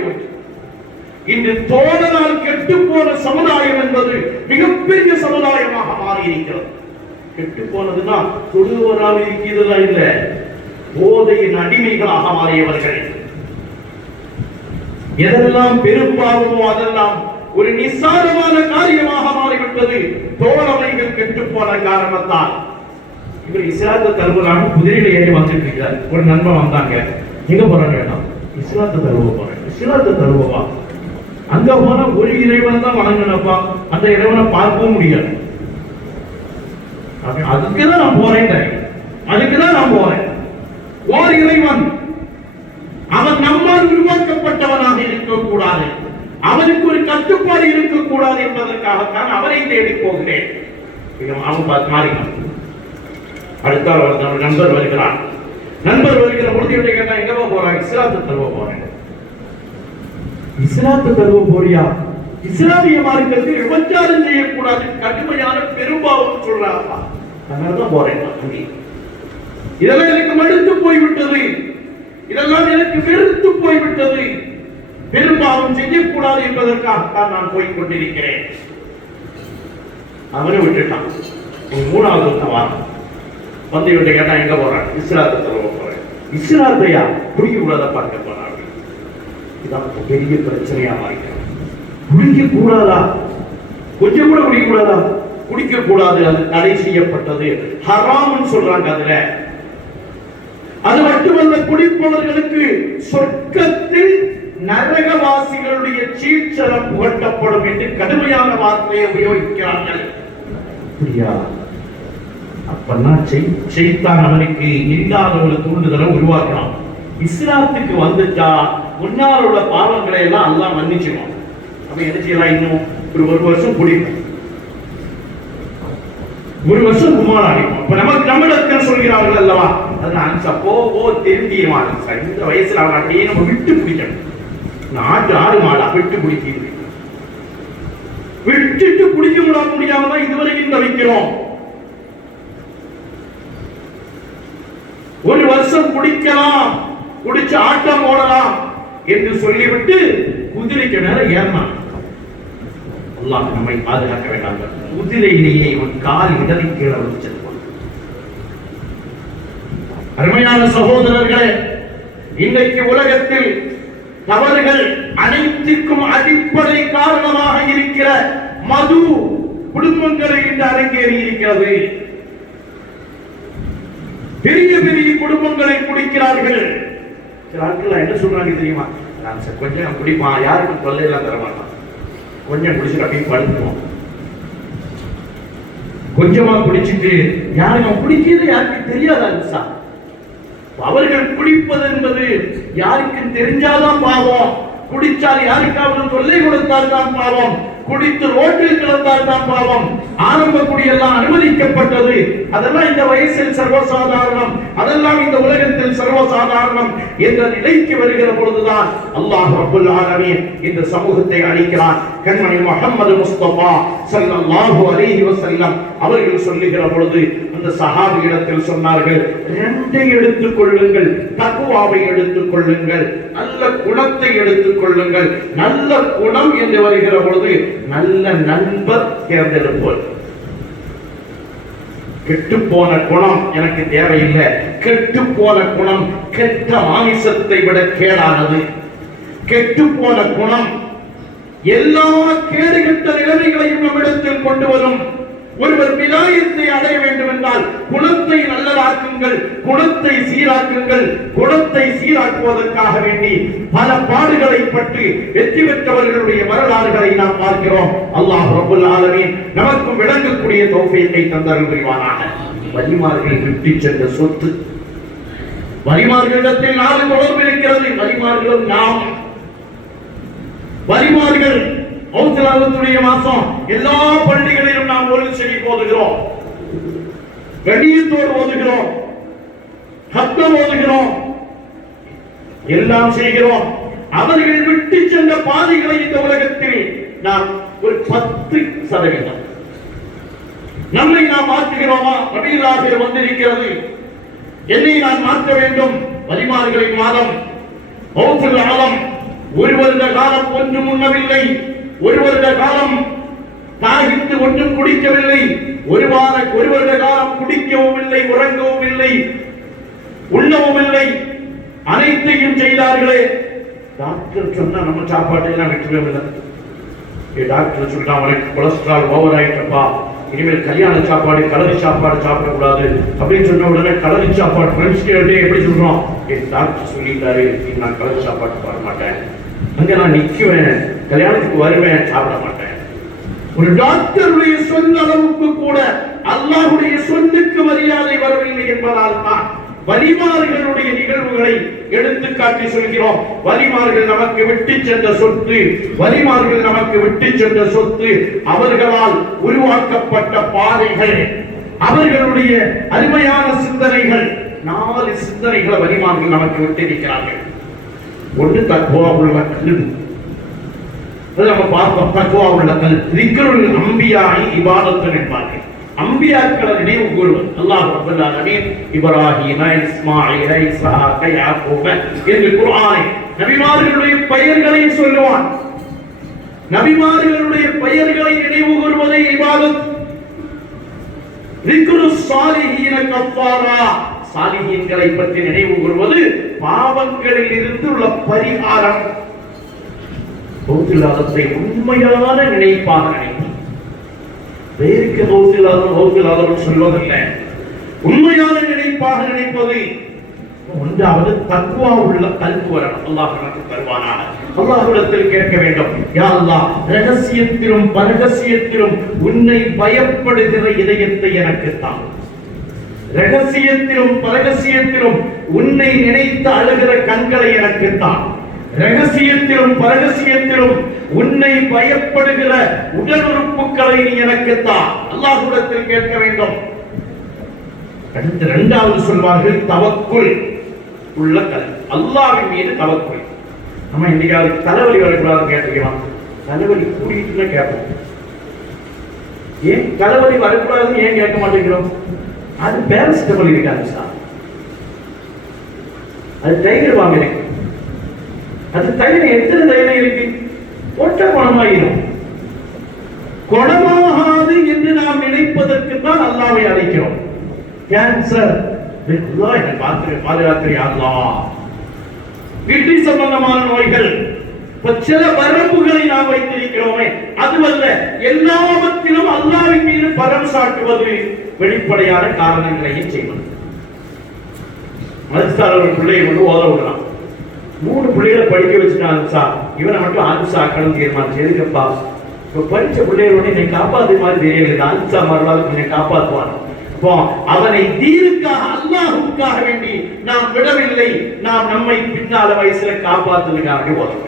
இன்று தோழனால் கெட்டு போன சமுதாயம் என்பது மிகப்பெரிய சமுதாயமாக மாறி இருக்கிறது. கெட்டு போனதுன்னா தொழுவராக இருக்கிறதா இல்ல, போதையின் அடிமைகளாக மாறியவர்கள். எதெல்லாம் பெரும்பாவமோ அதெல்லாம் ஒரு நிசாரமான காரியமாக மாறிவிட்டது. தோழமைகள் கெட்டு போன காரணத்தால். இவர் இஸ்லாத்தை தருவதாக குதிரையில ஏறி வந்துட்டு இருக்கிறார். ஒரு நண்பன் வந்தாங்க, எங்க போறாங்க? இஸ்லாத்தை தருவ போறேன். இஸ்லாத்தை தருவா? அங்க போன ஒரு இறைவனை தான் வணங்கினப்பா, அந்த இறைவனை பார்க்கவும் முடியாது. அதுக்குதான் நான் போறேன், அதுக்குதான் நான் போறேன். ஓர் இறைவன், அவன் நம்மால் உருவாக்கப்பட்டவனாக இருக்கக்கூடாது, அவனுக்கு ஒரு கட்டுப்பாடு இருக்கக்கூடாது என்பதற்காகத்தான் அவரை தேடி போகிறேன். அவன் மாறினான். அடுத்த நண்பர் வருகிறான். நண்பர் வருகிற பொழுது கேட்டா, எங்கவா போறான்? இஸ்லாத்தை தருவ போறேன். இஸ்லாத்தை தருவ போறியா? இஸ்லாமிய மார்க்கத்தில் விபச்சாரம் செய்யக்கூடாது, கடுமையான பெரும்பாவம் சொல்றாப்பா, அதனாலதான் போறேன். இதெல்லாம் எனக்கு மடுத்து போய்விட்டது, இதெல்லாம் எனக்கு வெறுத்து போய்விட்டது, பெரும்பாவம் செய்யக்கூடாது என்பதற்காகத்தான் நான் போய் கொண்டிருக்கிறேன். அவனை விட்டுட்டான். மூணாவது வாரம் வந்து விட்டு கேட்டா, எங்க போறான்? இஸ்லாத்தை தருவ போறேன். இஸ்லாத்தையா? குடிக்க கூடாத பார்க்க போறான். இதான் பெரிய பிரச்சனையா மாறிக்கிறான். குடிக்க கூடாதா? கொஞ்சம் கூட குடிக்க கூடாதா? குடிக்க கூடாது, அது தடை செய்யப்பட்டது, ஹராம்னு சொல்றாங்க. அதுல அது மட்டுமல்ல, குடிப்பவர்களுக்கு சொர்க்கத்தில் நரகவாசிகளுடைய சீற்றரம் புகட்டப்படும் என்று கடுமையான வார்த்தையை உபயோகிக்கிறார்கள். அப்பன்னா செய்தான் அவனுக்கு இல்லாத ஒரு தூண்டுதலை உருவாக்கலாம். இஸ்லாத்துக்கு வந்துட்டா முன்னாளோட பாவங்களை எல்லாம் அல்லாஹ் மன்னிச்சுவான். அப்ப என்ன செய்யலாம்? இன்னும் ஒரு வருஷம் குடிப்போம், ஒரு வருஷம் குமார் அடிப்போம். இப்ப நமக்கு தமிழர்கள் சொல்கிறார்கள் அல்லவா, அதனால தெரிஞ்சியமான இந்த வயசுல அவன் அப்படியே நம்ம விட்டு பிடிக்கணும். நாட்டு ஆடு மாடா விட்டு பிடிக்கிறது, விட்டுட்டு குடிக்க முடியாம தான் இதுவரைக்கும் தவிக்கிறோம். ஒரு வருஷம் குடிக்கலாம், குடிச்சு ஆட்டம் ஓடலாம் என்று சொல்லிவிட்டு குதிரைக்கு நேரம் ஏறினான். அல்லாஹ் நம்மை பாதுகாக்க வேண்டாம். குதிரையிலேயே இவன் கால் இடறி கீழே விழுந்து. அருமையான சகோதரர்களே, இன்றைக்கு உலகத்தில் தவறுகள் அனைத்திற்கும் அடிப்படை காரணமாக இருக்கிற மது குடும்பங்களை இன்று அரங்கேறி இருக்கிறது. பெரிய பெரிய குடும்பங்களை குடிக்கிறார்கள். சில ஆட்கள் என்ன சொல்றாங்க தெரியுமா? நான் கொஞ்சம் குடிப்பான், யாருக்கும் தொல்லையெல்லாம் தர மாட்டான், கொஞ்சம் குடிச்சு அப்படியே படுத்துவோம். கொஞ்சமா குடிச்சுட்டு யாருக்கும் குடிக்கிறது யாருக்கு தெரியாதா? அவர்கள் குடிப்பது என்பது யாருக்கும் தெரிஞ்சாதான் பாவம், குடிச்சால் யாருக்காவது தொல்லை கொடுத்தால் தான் பாவம். குடித்து ரோட்டில் கிடந்தால் தான் பாவம். ஆரம்ப குடியெல்லாம் அனுமதிக்கப்பட்டது. அதெல்லாம் இந்த வயசில் சர்வசாதாரணம், அதெல்லாம் இந்த உலகத்தில் சர்வசாதாரணம் என்ற நிலைக்கு வருகிற பொழுதுதான் அல்லாஹ் ரப்பல் ஆலமீன் இந்த சமூகத்தை அளிக்கிறான். கண்மணி முஹம்மது முஸ்தபா ஸல்லல்லாஹு அலைஹி வஸல்லம் அவர்கள் சொல்லுகிற பொழுது அந்த சஹாபியிடத்தில் சொன்னார்கள், ரெண்டை எடுத்துக் கொள்ளுங்கள், தக்வாவை எடுத்துக் கொள்ளுங்கள், நல்ல குணத்தை எடுத்துக் கொள்ளுங்கள். நல்ல குணம் என்று வருகிற பொழுது நல்ல நண்பர் தேர்ந்தெடுப்போம். கெட்டு போன குணம் எனக்கு தேவையில்லை. கெட்டு போன குணம் கெட்ட மாமிசத்தை விட கேடானது. கெட்டு போன குணம் எல்லா கேடுகெட்ட நிலைமைகளையும் நம்மிடத்தில் கொண்டு வரும். ஒருவர் விலாயத்தை அடைய வேண்டும் என்றால் குணத்தை நல்லதாக்குங்கள், குணத்தை சீராக்குங்கள். குணத்தை சீராக்குவதற்காக வேண்டி பல பாடுகளை பட்டு வெற்றி பெற்றவர்களுடைய வரலாறுகளை நாம் பார்க்கிறோம். அல்லாஹ் ரப்பல் ஆலமீன் நமக்கும் விளங்கக்கூடிய தௌஃபீகை தந்தருள் புரிவானாக. வலிமார்கள் விட்டு சென்ற சொத்து, வலிமார்களிடத்தில் 4 தொடர்பு இருக்கிறது. வலிமார்களும் நாம் வலிமார்கள் ஔசலாத்துடைய மாசம் எல்லா பள்ளிகளிலும் நாம் ஒரு செடி போதுகிறோம், கண்ணியத்தோடு ஓதுகிறோம், ஹத்தம் ஓதுகிறோம், எல்லாம் செய்கிறோம். அவர்கள் விட்டு சென்ற பாதைகளை இந்த உலகத்தில் நாம் ஒரு 10% நம்மை நாம் மாற்றுகிறோமா? ரபீஉல் ஆகிர் வந்திருக்கிறது, என்னை நான் மாற்ற வேண்டும். வலிமார்களின் மாதம் ஔசுல் ஆலம். ஒரு வருட காலம் ஒன்றும் உண்ணவில்லை, ஒரு வருட காலம் தாகித்து ஒன்றும் குடிக்கவில்லை, ஒரு வருட காலம் குடிக்கவும் இல்லை, உறங்கவும் இல்லை, உண்ணவும் இல்லை, அனைத்தையும் செய்தார்களே. டாக்டர் சொன்னா நம்ம சாப்பாட்டை எல்லாம் விட்டுவில்லை. டாக்டர் சொல்லிட்டான், அவனுக்கு கொலஸ்ட்ரால் ஓவர் ஆயிட்டப்பா, இனிமேல் கல்யாண சாப்பாடு கலரி சாப்பாடு சாப்பிடக்கூடாது அப்படின்னு சொன்ன உடனே கலரி சாப்பாடு ஃப்ரெண்ட்ஸ் எப்படி சொல்றோம்? என் டாக்டர் சொல்லிட்டாரு, நான் கலரி சாப்பாடு வர மாட்டேன், அங்க நான் நிக்குவேன், கல்யாணத்துக்கு வருவேன், சாப்பிட மாட்டேன். ஒரு டாக்டருடைய சொன்ன அளவுக்கு கூட அல்லாஹ்வுடைய சொன்னுக்கு மரியாதை வரவில்லை என்பதால் தான் வலிமார்களுடைய நிகழ்வுகளை எடுத்து காட்டி சொல்கிறோம். வலிமார்கள் நமக்கு விட்டு சென்ற சொத்து, வலிமார்கள் நமக்கு விட்டு சென்ற சொத்து அவர்களால் உருவாக்கப்பட்ட பாதைகள், அவர்களுடைய அருமையான சிந்தனைகள். 4 சிந்தனைகளை வலிமார்கள் நமக்கு விட்டிருக்கிறார்கள். ஒன்று தக்வா உள்ள கல்வி, நம்ம பார்ப்போம். தக்வா உள்ள கல்வி திக்ருல் அம்பியாஇ இபாதத்துன் என்பார்கள். அம்பியாக்களை நினைவு கூறுவது. அல்லாஹ் ரப்பல் ஆலமீன் இப்ராஹீம, இஸ்மாஈல, இஸ்ஹாக, யாக்கூப என்று குர்ஆனை நபிமார்களுடைய பெயர்களை சொல்லுவான். நபிமார்களுடைய பெயர்களை நினைவு கூறுவதை இபாதத். திக்ருஸ் ஸாலிஹீன கஃபாரா, சாலிஹீன்களை பற்றி நினைவு கூறுவது பாவங்களில் இருந்து உள்ள பரிகாரம். பௌத்திலாதத்தை உண்மையான நினைப்பாக நினைப்பது. வேறுக்கு பௌத்திலாதம் சொல்வதில்லை, உண்மையான நினைப்பாக நினைப்பது. ஒன்றாவது தக்வா உள்ள கல்வி வரணும். அல்லாஹ் நமக்கு தருவானாக. அல்லாஹ்விடத்தில் கேட்க வேண்டும், யா அல்லாஹ், ரகசியத்திலும் பரகசியத்திலும் உன்னை பயப்படுகிற இதயத்தை எனக்கு தான். ரகசியத்திலும் பரகசியத்திலும் உன்னை நினைத்து அழுகிற கண்களை எனக்கு தான். ரகசியத்திலும் பரகசியத்திலும் உன்னை பயப்படுகிற உடல் உறுப்புகளை நீ எனக்கு தான். அல்லாஹ்விடத்தில் கேட்க வேண்டும். அடுத்து 2வது சொல்வார்கள் தவக்குல் உள்ள கல்வி. அல்லாஹ்வின் மீது தவக்குல். நம்ம இன்னைக்கு தலைவலி வரக்கூடாதுன்னு கேட்டுக்கலாம். தலைவலி கூடிட்டு கேட்போம். ஏன் தலைவலி வரக்கூடாதுன்னு ஏன் கேட்க மாட்டேங்கிறோம்? அது பேரசிட்டமல் இருக்காது சார், அது டைகர் வாங்க இருக்கு, அது தைலம். எத்தனை தைலம் இருக்கு? ஒட்ட குணமாயிரும். குணமாகாது என்று நாம் நினைப்பதற்கு தான் அல்லாஹ்வை அழைக்கிறோம். கேன்சர் பாதுகாக்கிறியா அல்லாஹ், கிட்னி சம்பந்தமான நோய்கள், சில வரம்புகளை நாம் வைத்திருக்கிறோமே, அதுவல்ல. எல்லாவற்றிலும் அல்லாஹ்வின் மீது பரம் சாட்டுவது, வெளிப்படையான காரணங்களையும் செய்வது. மதஸ்தாரர் பிள்ளையை கொண்டு ஓத விடலாம். 3 பிள்ளைகளை படிக்க வச்சுட்டாங்க சார், இவனை மட்டும் ஆன்சா ஆக்கணும் தீர்மானிச்சு. எதுக்கப்பா? இப்ப படிச்ச பிள்ளைகளோட என்னை காப்பாத்து மாதிரி தெரியல, ஆன்சா மாறலாம் என்னை காப்பாற்றுவான். அப்போ அவனை தீனுக்காக அல்லாஹ்வுக்காக வேண்டி நாம் விடவில்லை, நாம் நம்மை பின்னால வயசுல காப்பாற்றுவதற்காக ஓதணும்.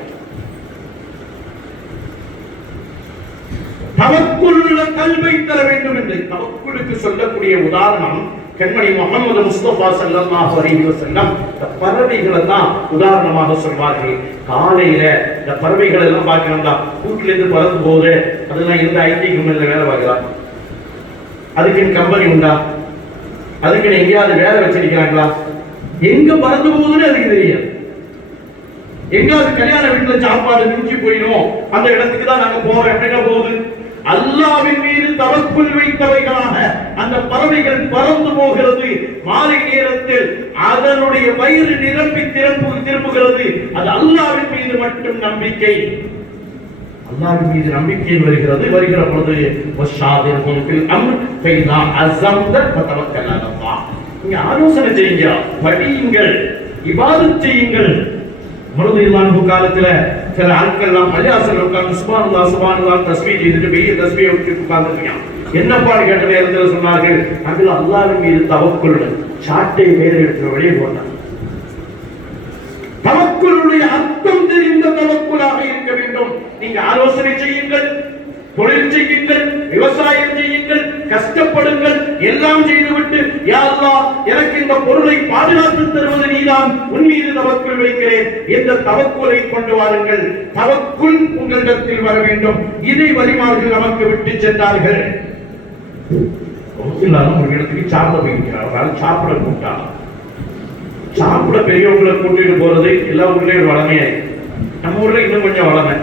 தவக்குள்ள கல்வை தர வேண்டும் என்று தவக்குலுக்கு சொல்லக்கூடிய உதாரணம் கண்மணி முகமது முஸ்தபா ஸல்லல்லாஹு அலைஹி வஸல்லம் இந்த பறவைகளை தான் உதாரணமாக சொல்வார்கள். காலையில இந்த பறவைகள் எல்லாம் பார்க்கணும்டா, கூட்டுல இருந்து பறந்து போகுது, அதெல்லாம் இருந்து ஐடி கம்பெனில வேலை பார்க்கலாம், அதுக்குன்னு கம்பெனி உண்டா, அதுக்குன்னு எங்கேயாவது வேலை வச்சிருக்கிறாங்களா, எங்க பறந்து போகுதுன்னு அதுக்கு தெரியாது. எங்காவது கல்யாண வீட்டுல சாப்பாடு மிஞ்சி போயிடும், அந்த இடத்துக்கு தான் நாங்க போறோம், எப்படின்னா போகுது. அல்லாஹ்வின் மீது தவக்குல் வைத்தவைகளாக அந்த பறவைகள் பறந்து போகிறது. மாலை நேரத்தில் அதனுடைய வயிறு நிரம்பி திரும்புகிறது. அது அல்லாஹ்வின் மீது மட்டும் நம்பிக்கை, அல்லாஹ்வின் மீது நம்பிக்கை வருகிற பொழுது வஷாதிர்ஹும் ஃபில் அம்ர் ஃபைதா அஸம்த ஃபதவக்கல் அலல்லாஹ். நீங்க ஆலோசனை செய்யுங்க, படியுங்கள், இபாதத் செய்யுங்கள். மருதில்லாஹு காலத்துல சில ஆட்கள் எல்லாம் பள்ளியாசல்ல உட்கார்ந்து சுப்ஹானல்லாஹ் சுப்ஹானல்லாஹ் தஸ்பீஹ் செய்துட்டு பெரிய தஸ்பீஹ் விட்டு உட்கார்ந்துருக்காங்க. என்னப்பாடு கேட்ட நேரத்தில் சொன்னார்கள், நாங்கள் அல்லாஹ்வின் மீது தவக்குல், சாட்டை வேறு எடுத்து வெளியே போட்டாங்க. தவக்குலுடைய அர்த்தம் தெரிந்த தவக்குலாக இருக்க வேண்டும். நீங்க ஆலோசனை செய்யுங்கள், தொழில் செய்யுங்கள், விவசாயம் செய்யுங்கள், கஷ்டப்படுங்கள், எல்லாம் செய்துவிட்டு யா அல்லாஹ் எனக்கு இந்த பொருளை பாதுகாத்து தருவது நீதான், உன் மீது தவக்குல் வைக்கிறேன் என்ற தவக்குலை கொண்டு வாருங்கள். தவக்குல் உங்களிடத்தில் வர வேண்டும். இதை வலிமார்கள் நமக்கு விட்டு சென்றார்கள். ஒரு இடத்துக்கு சாப்பிட போயிருக்கிறார், அவரால் சாப்பிட கூட்டாங்க. சாப்பிட பெரியவங்களை கூட்டிட்டு போறது எல்லா ஊர்லயும் வளமையாய், நம்ம ஊர்ல இன்னும் கொஞ்சம் வளமை.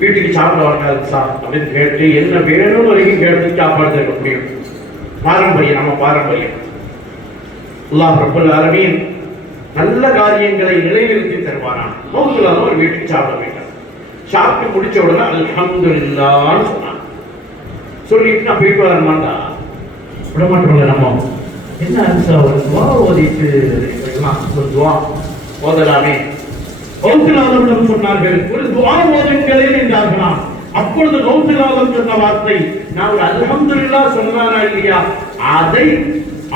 வீட்டுக்கு சாப்பிட வராது சார் அப்படின்னு கேட்டு என்ன வேணும் வரைக்கும் கேட்டு சாப்பாடு தர முடியும். பாரம்பரியம், நம்ம பாரம்பரியம். அல்லாஹ் ரப்பல் ஆலமீன் நல்ல காரியங்களை நிலைநிறுத்தி தருவாராம். மௌத்துலான ஒரு வீட்டுக்கு சாப்பிட வேண்டாம். சாப்பிட்டு முடிச்ச உடனே அல்ஹம்துலில்லாஹ்னு சொன்னான். சொல்லிட்டு நான் போயிட்டு வரமாட்டா விட மாட்டோம்ல. நம்ம என்ன சார் ஒரு துவா ஓதிட்டு ஒரு துவா ஓதலாமே. கௌசலாதம் சொன்னார்கள், ஒரு துஆ ஓதுங்களேன் என்றார்களாம். அப்பொழுது கௌசலாதம் சொன்ன வார்த்தை, நான் அல்ஹம்துலில்லாஹ் சொன்னானா இல்லையா, அதை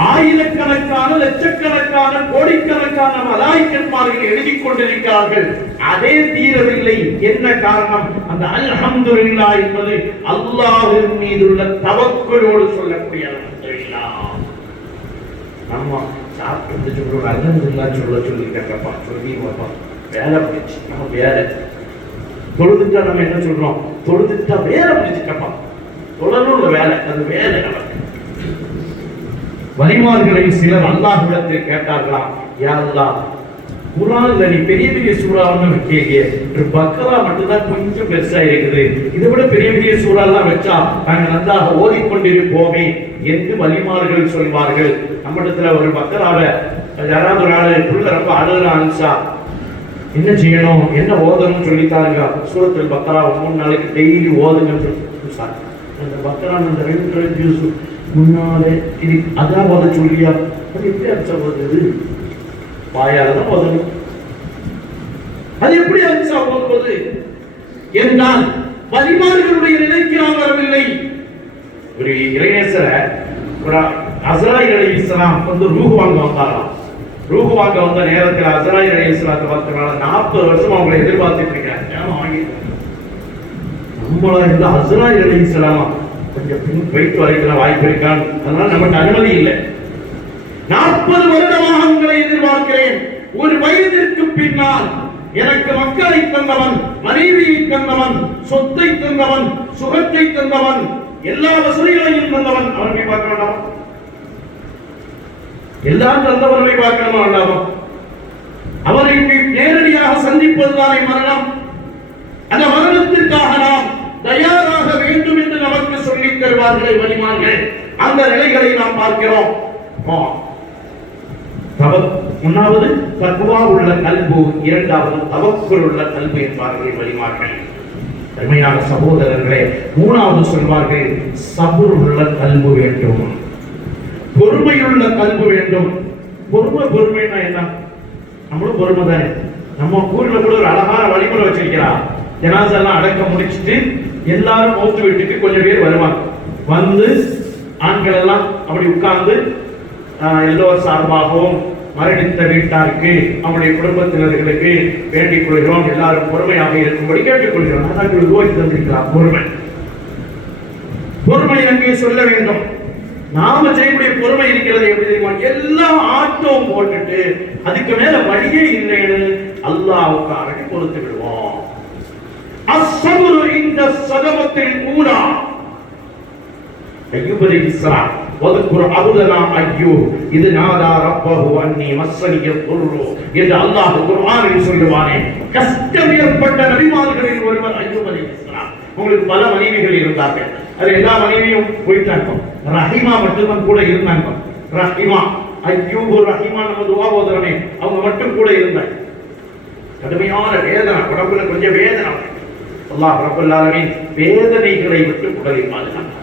ஆயிரக்கணக்கான லட்சக்கணக்கான கோடிக்கணக்கான மலாயிக்கத்மார்கள் எழுதிக் கொண்டிருக்கிறார்கள். அதே தீரவில்லை. என்ன காரணம்? அந்த அல்ஹம்துலில்லாஹ் என்பது அல்லாஹ்வின் மீதுள்ள தவக்குலோடு சொல்லக்கூடிய அல்ஹம்துலில்லாஹ். நம்ம சாப்பிட்டு சொல்றோம் அல்ஹம்துலில்லாஹ் சொல்லிருக்கப்பா, சொல்லிடுவாப்பா, வேலை பிடிச்சு நம்ம வேலை தொழுதுட்டா நம்ம என்ன சொல்றோம், தொழுதுட்டா வேலை பிடிச்சிட்டப்பா, தொழணும் வேலை, அது வேலை நமக்கு. வலிமார்களில் சிலர் அல்லாஹ்விடத்தில் கேட்டார்களாம், யா அல்லாஹ் குர்ஆன்ல நீ பெரிய பெரிய சூறான்னு வச்சிருக்கே, பக்ரா மட்டும்தான் கொஞ்சம் பெருசா இருக்குது, இதை விட பெரிய பெரிய சூறாலாம் வச்சா நாங்கள் நன்றாக ஓதிக்கொண்டிருப்போமே என்று வலிமார்கள் சொல்வார்கள். நம்மிடத்துல ஒரு பக்ராவை யாராவது ஒரு ஆளு புள்ள ரொம்ப அழுகிறான்சா, என்ன செய்யணும், என்ன ஓதணும்னு சொல்லித்தாருங்க. சூரத்துல் பக்ரா 3 நாளைக்கு டெய்லி ஓதுங்கன்னு சொல்லி சார். அந்த பக்ரா அந்த 2 ஜூஸ் முன்னாலே இது அதான் ஓத சொல்லியா, அது எப்படி அடிச்சா ஓதுது, வாயால தான் ஓதணும், அது எப்படி அடிச்சா ஓதுவது என்றால் வலிமார்களுடைய நிலைக்கு நாம் வரவில்லை. ஒரு இறைநேசர ஒரு அஸ்ராயில் அலைஹிஸ்ஸலாம் வந்து ரூஹ் வாங்க வந்தாராம். ரூஹ் வாங்க வந்த நேரத்தில் அஸ்ராயில் அலைஹிஸ்ஸலாத்தை பார்த்தனால 40 வருஷமா அவங்களை எதிர்பார்த்துட்டு இருக்கிறாங்க. நம்மளா இருந்த அஸ்ராயில் அலைஹிஸ்ஸலாம் கொஞ்சம் பின் போயிட்டு வரைக்கும் வாய்ப்பு இருக்கான், அதனால நமக்கு அனுமதி இல்லை. 40 வருடமாக உங்களை எதிர்பார்க்கிறேன். ஒரு வயதிற்கு பின்னால் எனக்கு மக்களை தந்தவன், மனைவியை தந்தவன், சொத்தை தந்தவன், சுகத்தை தந்தவன், எல்லா வசதிகளையும் தந்தவன், அவர்களை பார்க்க வேண்டாமா? எல்லாம் தந்தவர்களை பார்க்கணுமா வேண்டாமா? அவருக்கு நேரடியாக சந்திப்பதுதானே மரணம். அந்த மரணத்திற்காக நாம் தயாராக வேண்டும் என்று நமக்கு சொல்லித் தருவார்களே வலிமார்கள். அந்த நிலைகளை நாம் பார்க்கிறோம். ஒன்றாவது தக்வா உள்ள கல்பு, இரண்டாவது தவக்குல் உள்ள கல்பு என்பார்கள் வலிமார்கள். அருமையான சகோதரர்களே, மூணாவது சொல்வார்கள் சபுர் உள்ள கல்பு வேண்டும், பொறுமையுள்ள கல்பு வேண்டும். பொறுமைன்னா என்ன? நம்மளும் பொறுமை தானே. நம்ம ஊர்ல கூட ஒரு அழகான வழிமுறை வச்சிருக்கிறா. ஜனாஸெல்லாம் அடக்க முடிச்சுட்டு எல்லாரும் மௌத்து வீட்டுக்கு கொஞ்சம் பேர் வருவாங்க. வந்து ஆண்கள் எல்லாம் அப்படி உட்கார்ந்து எல்லோரும் சார்பாகவும் மரணித்த வீட்டாருக்கு அவனுடைய குடும்பத்தினர்களுக்கு வேண்டிக் கொள்கிறோம். எல்லாரும் பொறுமையாக இருக்கும்படி கேட்டுக் கொள்கிறோம். அதற்கு உருவாக்கி தந்திருக்கிறார் பொறுமை. பொறுமை அங்கே சொல்ல வேண்டும். நாம செய்யக்கூடிய பொறுமை இருக்கிறது எப்படி தெரியுமா? எல்லாம் ஆட்டம் போட்டுட்டு அதுக்கு மேல வழியே இல்லைன்னு அல்லாஹ்வுக்காக பொறுத்து விடுவோம். அஸ்ஸப்ரு இந்த சதமத்தில் ஊரா அய்யூப் அலைஹிஸ்ஸலாம் வذكر عبدنا அய்யூப் இது நாதா ரப்பஹு அன்னி மஸ்ஸனிய துர்ரு என்று அல்லாஹ் குர்ஆனில் சொல்லுவானே. கஷ்டம் ஏற்பட்ட நபிமார்களில் ஒருவர் அய்யூப் அலைஹிஸ்ஸலாம். உங்களுக்கு பல மனைவிகள் இருந்தார்கள். அது எல்லா மனைவியும் போயிட்டாங்க. ரஹீமா மட்டும் கூட இருந்தாங்க. ரஹீமா அய்யூப் ரஹீமா நம்ம துஆ ஓதுறோமே அவங்க மட்டும் கூட இருந்தாங்க. கடுமையான வேதனை, உடம்புல கொஞ்சம் வேதனை. அல்லாஹ் ரப்பல் ஆலமீன் வேதனைகளை விட்டு உடலை பாதுகாப்பான்.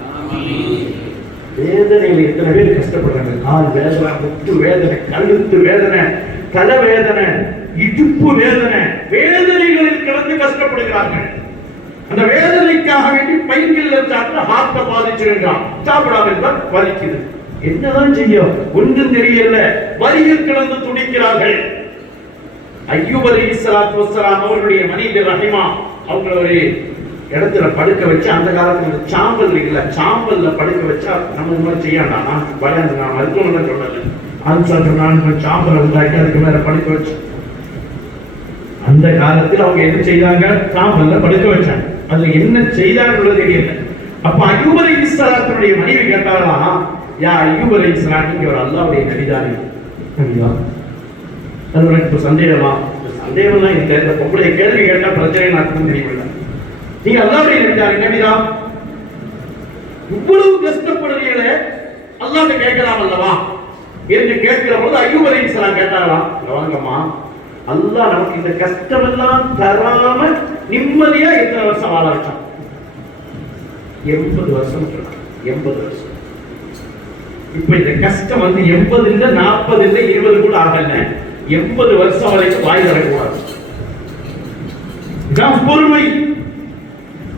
வேதனையில் எத்தனை பேர் கஷ்டப்படுறாங்க? கால் வேதனை, முட்டு வேதனை, கழுத்து வேதனை, தலை வேதனை, இடுப்பு வேதனை, வேதனைகளில் கிடந்து கஷ்டப்படுகிறார்கள். அந்த வேதனைக்காக வேண்டி பைங்கில் சாப்பிட்டு ஹார்ட்ட பாதிச்சிருக்கான். சாப்பிடாம இருந்தால் வலிக்குது. என்னதான் செய்ய ஒன்றும் தெரியல. வலியில் கிடந்து துடிக்கிறார்கள். அய்யூப் அலைஹிஸ்ஸலாத்து வஸ்ஸலாம் அவருடைய மனைவி ரஹீமா அவங்க ஒரு இடத்துல படுக்க வச்சு, அந்த காலத்துல சாம்பல் இல்ல, சாம்பல்ல படுக்க வச்சா நம்ம இந்த மாதிரி செய்யலாம். நான் பயந்து நான் மருத்துவம் சொன்னது நான் சாம்பலை உண்டாக்கி அதுக்கு மேல படுக்க வச்சு அந்த காலத்தில் அவங்க என்ன செய்தாங்க? சாம்பல்ல படுக்க வச்சாங்க. அதுல என்ன செய்தாங்கன்னு தெரியல. அப்ப அய்யூப் அலைஹிஸ்ஸலாத்துடைய மனைவி கேட்டாலாம், யா அய்யூப் அலைஹிஸ்ஸலாம், நீங்க ஒரு அல்லாஹ்வுடைய நபிதானே? நபிதான். அது உனக்கு சந்தேகமா? சந்தேகம்லாம் இல்லை. இந்த பொம்பளை கேள்வி கேட்டா பிரச்சனை நடக்கும் தெரியல. நீங்க அல்லாஹ்வுடைய நபிதான், இவ்வளவு கஷ்டப்படுறீங்களே, அல்லாஹ்ட்ட கேட்கலாம் அல்லவா என்று கேட்கிற போது அய்யூப் அலைஹிஸ்ஸலாம் கேட்டாலாம், வாங்கம்மா, அல்லாஹ் நமக்கு இந்த கஷ்டம் எல்லாம் தராம நிம்மதியா எத்தனை வருஷம் வாழ வச்சான்? 80 வருஷம். 80 வருஷம். இப்ப இந்த கஷ்டம் 80 இல்ல, 40 இல்ல, 20 கூட ஆகல. 80 வருஷம் வரைக்கும் வாய் தரக்கூடாது. பொறுமை.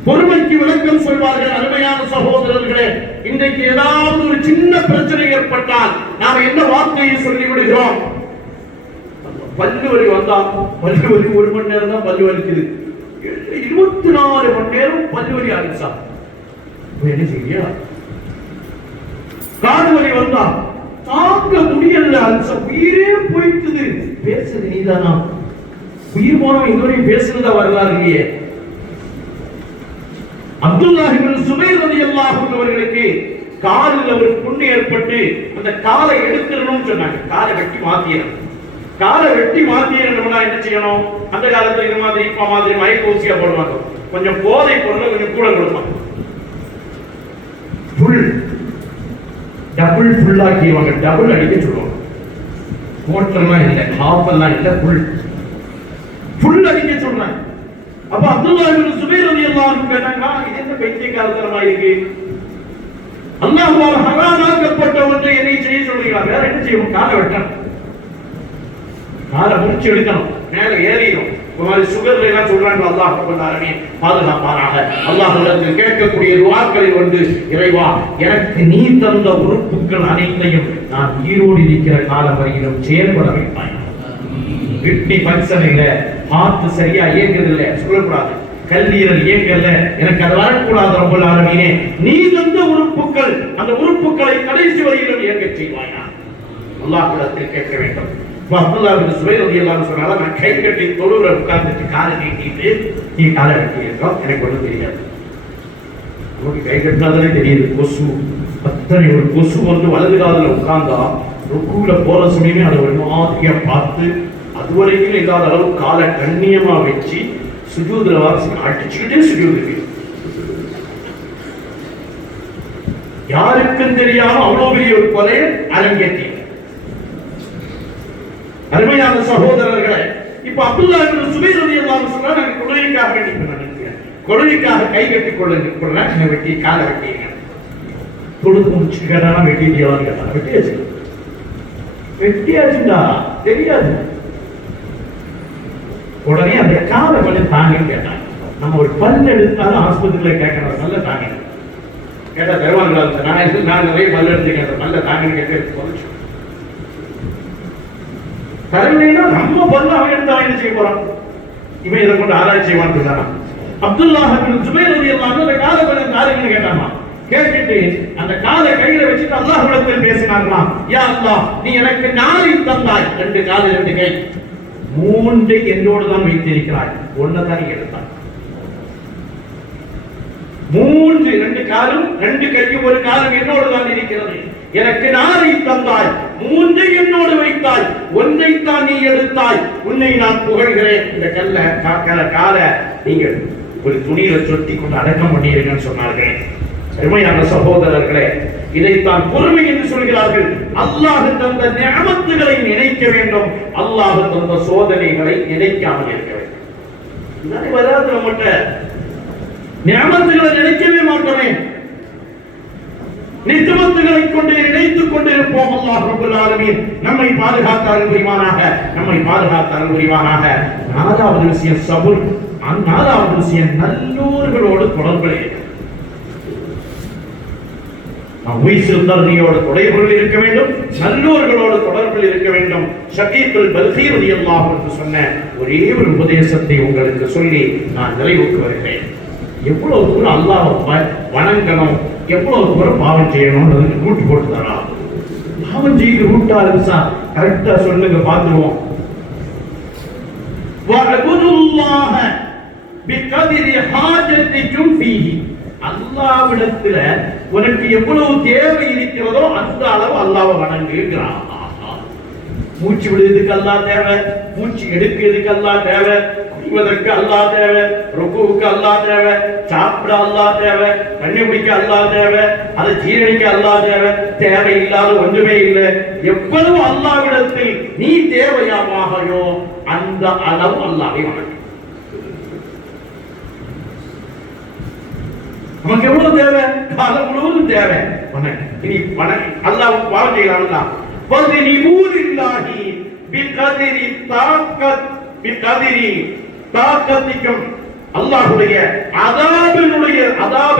பொறுமைக்கு விளக்கம் சொல்வார்கள். அருமையான சகோதரர்களே, இன்றைக்கு ஏதாவது ஒரு சின்ன பிரச்சனை ஏற்பட்டால் நாம என்ன வார்த்தையை சொல்லி விடுகிறோம்? பல்லு வலி வந்தா, பல்லு வலி 1 மணி நேரம் தான் பல்லு வலிக்குது. 24 மணி நேரம் பல்லு வலி ஆரம்பிச்சா என்ன செய்ய? காது வலி வந்தா தாங்க முடியல, உயிரே போயிட்டுது. பேசுறது நீதானா? உயிர் போனவன் இதுவரையும் பேசுறதா வரலாறு இல்லையே. அப்துல்லாஹ் இப்னு சுபைர் ரலியல்லாஹு அன்ஹு அவர்களுக்கு காலில் ஒரு புண்ணு ஏற்பட்டு அந்த காலை எடுத்துறணும்னு சொன்னாங்க. காலை வெட்டி மாத்திரணும். காலை வெட்டி மாத்திரணும்னா என்ன செய்யணும்? அந்த காலத்துல இது மாதிரி இப்ப மாதிரி மயக்க ஊசியா போடுவாங்க. கொஞ்சம் போதை பொருளை கொஞ்சம் கூட கொடுப்பாங்க. Full double ஃபுல்லாக்கிடுவாங்க. டபுள் அடிக்க சொல்லுவாங்க. மோட்டர்லாம் இல்லை, ஹாஃப் எல்லாம் இல்லை, ஃபுல் அடிக்க சொல்றாங்க. அப்ப அப்துல்லாஹ் இப்னு சுபைர் ரலியல்லாஹு அன்ஹு கேட்டாங்க, இது என்ன பைத்தியக்காரத்தனமா இருக்கு? அல்லாஹ்வால் ஹராமாக்கப்பட்ட ஒன்றை என்னை செய்ய சொல்றீங்களா? வேற என்ன செய்யணும்? காலை வெட்டணும். காலை முடிச்சு எடுக்கணும். மேல ஏறிடும். இந்த மாதிரி சுகர்ல எல்லாம் சொல்றாங்க. அல்லாஹ் ரப்பல் ஆலமீன் பாதுகாப்பாராக. அல்லாஹ்விடத்தில் கேட்கக்கூடிய துஆக்களில் வந்து, இறைவா, எனக்கு நீ தந்த உறுப்புகள் அனைத்தையும் நான் உயிரோடு இருக்கிற காலம் வரையிலும் செயல்பட வைப்பாய். கிட்னி ஃபங்க்ஷன் இல்ல, ஹார்ட் சரியா இயங்குது இல்ல, சொல்லக்கூடாது. கல்லீரல் இயங்கல, எனக்கு அது வரக்கூடாது. ரப்பல் ஆலமீனே, நீ தந்த உறுப்புகள், அந்த உறுப்புகளை கடைசி வரையிலும் இயங்க செய்வாயா? அல்லாஹ்விடத்தில் கேட்க வேண்டும். அப்துல்லாஹ் இப்னு சுபைர் ரலியல்லாஹு அன்ஹு சொன்னாங்க, நான் கை கட்டி தொழுற உட்கார்ந்துட்டு காலை நீட்டிட்டு நீ காலை வெட்டியிருக்கோம், எனக்கு ஒன்றும் தெரியாது. நமக்கு கை கட்டினாலே தெரியுது. கொசு, அத்தனை ஒரு கொசு வந்து வலது காலில் உட்கார்ந்தா ருக்குல போற சமயமே அதை ஒரு மாதிரியா பார்த்து அதுவரைக்கும் இல்லாத அளவு காலை கண்ணியமா வச்சு சுஜூதுல வாசி அடிச்சுக்கிட்டே சுஜூது. யாருக்கும் தெரியாம அவ்வளவு பெரிய ஒரு கொலை அரங்கேற்றி. அருமையான சகோதரர்களே, இப்ப அப்துல்லாஹ் இப்னு சுபைர் ரலியல்லாஹு அன்ஹு சொன்னாங்க, நான் கொலைக்காக வேண்டி நினைக்கிறேன், கொலைக்காக கை கட்டி கொள்ளுறேன், என்ன வெட்டி காலை வெட்டிங்க. தொழுது முடிச்சு கேட்டானா வெட்டிட்டியான்னு கேட்டாங்க. வெட்டியாச்சு. வெட்டியாச்சுடா தெரியாது. உடனே அந்த காலை கொஞ்சம் தாங்கன்னு கேட்டாங்க. நம்ம ஒரு பல் எடுத்தாலும் ஆஸ்பத்திரியில கேட்கணும், நல்ல தாங்க கேட்டா தருவாங்களா? நான் நிறைய பல் எடுத்துக்கேன், நல்ல தாங்கன்னு கேட்க. தரவில்லைன்னா நம்ம பொருள் அவன் எடுத்து அவன் என்ன செய்ய போறான்? இவன் இதை கொண்டு ஆராய்ச்சி செய்வான்னு சொன்னான். அப்துல்லாஹ் பின் ஜுபைர் ரலியல்லாஹு அன்ஹு அந்த காலை பல காரியங்களை கேட்டாமா. கேட்டுட்டு அந்த காலை கையில வச்சுட்டு அல்லாஹ்விடத்தில் பேசினார்களாம். யா அல்லாஹ், நீ எனக்கு 4 தந்தாய், 2 கால் 2 கை, 3 என்னோடு தான் வைத்திருக்கிறாய், ஒன்னதான் நீ எடுத்தாய். 3 2 காலும் 2 கையும் 1 காலும் என்னோடு தான் இருக்கிறது. எனக்கு 4 தந்தாய், 3 என்னோடு வைத்தாய், 1 தான் நீ எடுத்தாய். உன்னை நான் புகழ்கிறேன். இந்த காலை நீங்க ஒரு துணியில சொட்டி கொண்டு அடக்கம் பண்ணிருங்கன்னு சொன்னார்கள். அருமையான சகோதரர்களே, இதைத்தான் பொறுமை என்று சொல்கிறார்கள். அல்லாஹ் தந்த நிஅமத்துகளை நினைக்க வேண்டும், அல்லாஹ் தந்த சோதனைகளை நினைக்காமல் இருக்க வேண்டும். வராது நம்மகிட்ட நிஅமத்துகளை நினைக்கவே மாட்டோமே, நித்துமத்துகளை கொண்டு நினைத்துக் கொண்டிருப்போம். அல்லாஹ் ரப்பல் ஆலமீன் நம்மை பாதுகாத்தார்கள் புரிவானாக, நம்மை பாதுகாத்தார்கள் புரிவானாக. 4வது விஷயம் சபுர். 4வது விஷயம் நல்லோர்களோடு தொடர்பில் இருக்க. தொடர்பில் இருக்க வேண்டும், நல்லோர்களோடு தொடர்பில் இருக்க வேண்டும். ஷகீபுல் பல்கி ரலியல்லாஹு அன்ஹு சொன்ன ஒரே ஒரு உபதேசத்தை உங்களுக்கு சொல்லி நான் நிறைவுக்கு வருகிறேன். எவ்வளவு தூரம் அல்லாஹ்வை வணங்கணும், எவ்வளவு தூரம் பாவம் செய்யணும்னு ரூட் போட்டு தரா. பாவம் செய்து ரூட்டா இருந்துச்சா கரெக்டா சொல்லுங்க, பார்த்துருவோம். வஅபுதுல்லாஹ பிகதிரி ஹாஜத்திக்கும் ஃபீஹி. அல்லாஹ்விடத்துல உனக்கு எவ்வளவு தேவை இருக்கிறதோ அந்த அளவு அல்லாஹ்வை வணங்குகிறான். மூச்சு விடுறதுக்கு அல்லாஹ் தேவை, மூச்சு எடுக்கிறதுக்கு அல்லாஹ் தேவை, குடிவதற்கு அல்லாஹ் தேவை, ருக்குவுக்கு அல்லாஹ் தேவை, சாப்பிட அல்லாஹ் தேவை, தண்ணி குடிக்க அல்லாஹ் தேவை, அதை ஜீரணிக்க அல்லாஹ் தேவை. தேவையில்லாத ஒன்றுமே இல்லை. எவ்வளவு அல்லாஹ்விடத்தில் நீ தேவையாமாகையோ அந்த அளவு அல்லாஹ்வை வணங்கு. நமக்கு எவ்வளவு தேவை? காலம் முழுவதும் தேவை. இனி அல்லாஹ் பாவம் செய்யலாம். பதினிபூரில்லாஹி பிகதிரி தாக்கத் பிகதிரி தாக்கத்திக்கும். அல்லாஹ்வுடைய அதாபினுடைய அதாப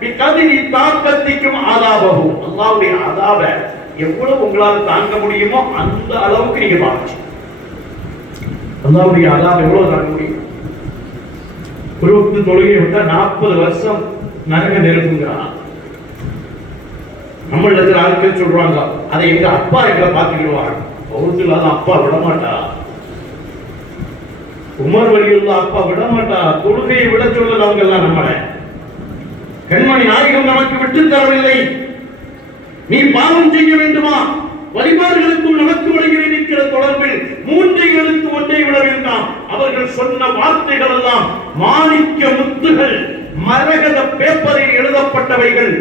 பிகதிரி தாக்கத்திக்கும் அதாபஹு. அல்லாஹ்வுடைய அதாப எவ்வளவு உங்களால் தாங்க முடியுமோ அந்த அளவுக்கு நீங்க பாவம். அல்லாஹ்வுடைய அதாப எவ்வளவு தாங்க முடியும்? குருவுக்கு தொழுகையை விட்டா 40 வருஷம் நரக நெருப்புங்கிறான். நம்மள ஆட்கள் சொல்றாங்க, அதை எங்க அப்பா எங்களை பார்த்துக்கிடுவாங்க. பௌத்தில்லாத அப்பா விடமாட்டா, உமர் வலியுள்ள அப்பா விடமாட்டா. தொழுகையை விட சொல்லலாம் எல்லாம் நம்மளை. கண்மணி நாயகம் நமக்கு விட்டு தரவில்லை. நீ பாவம் செய்ய வேண்டுமா? வழிபாடுகளுக்கும் நமக்கு இடையில் இருக்கிற தொடர்பில் 3 எழுத்து ஒன்றை விட வேண்டாம். அவர்கள் சொன்ன வார்த்தைகள் எல்லாம் மாணிக்க முத்துகள், மரகத பேப்பரில் எழுதப்பட்டவைகள்,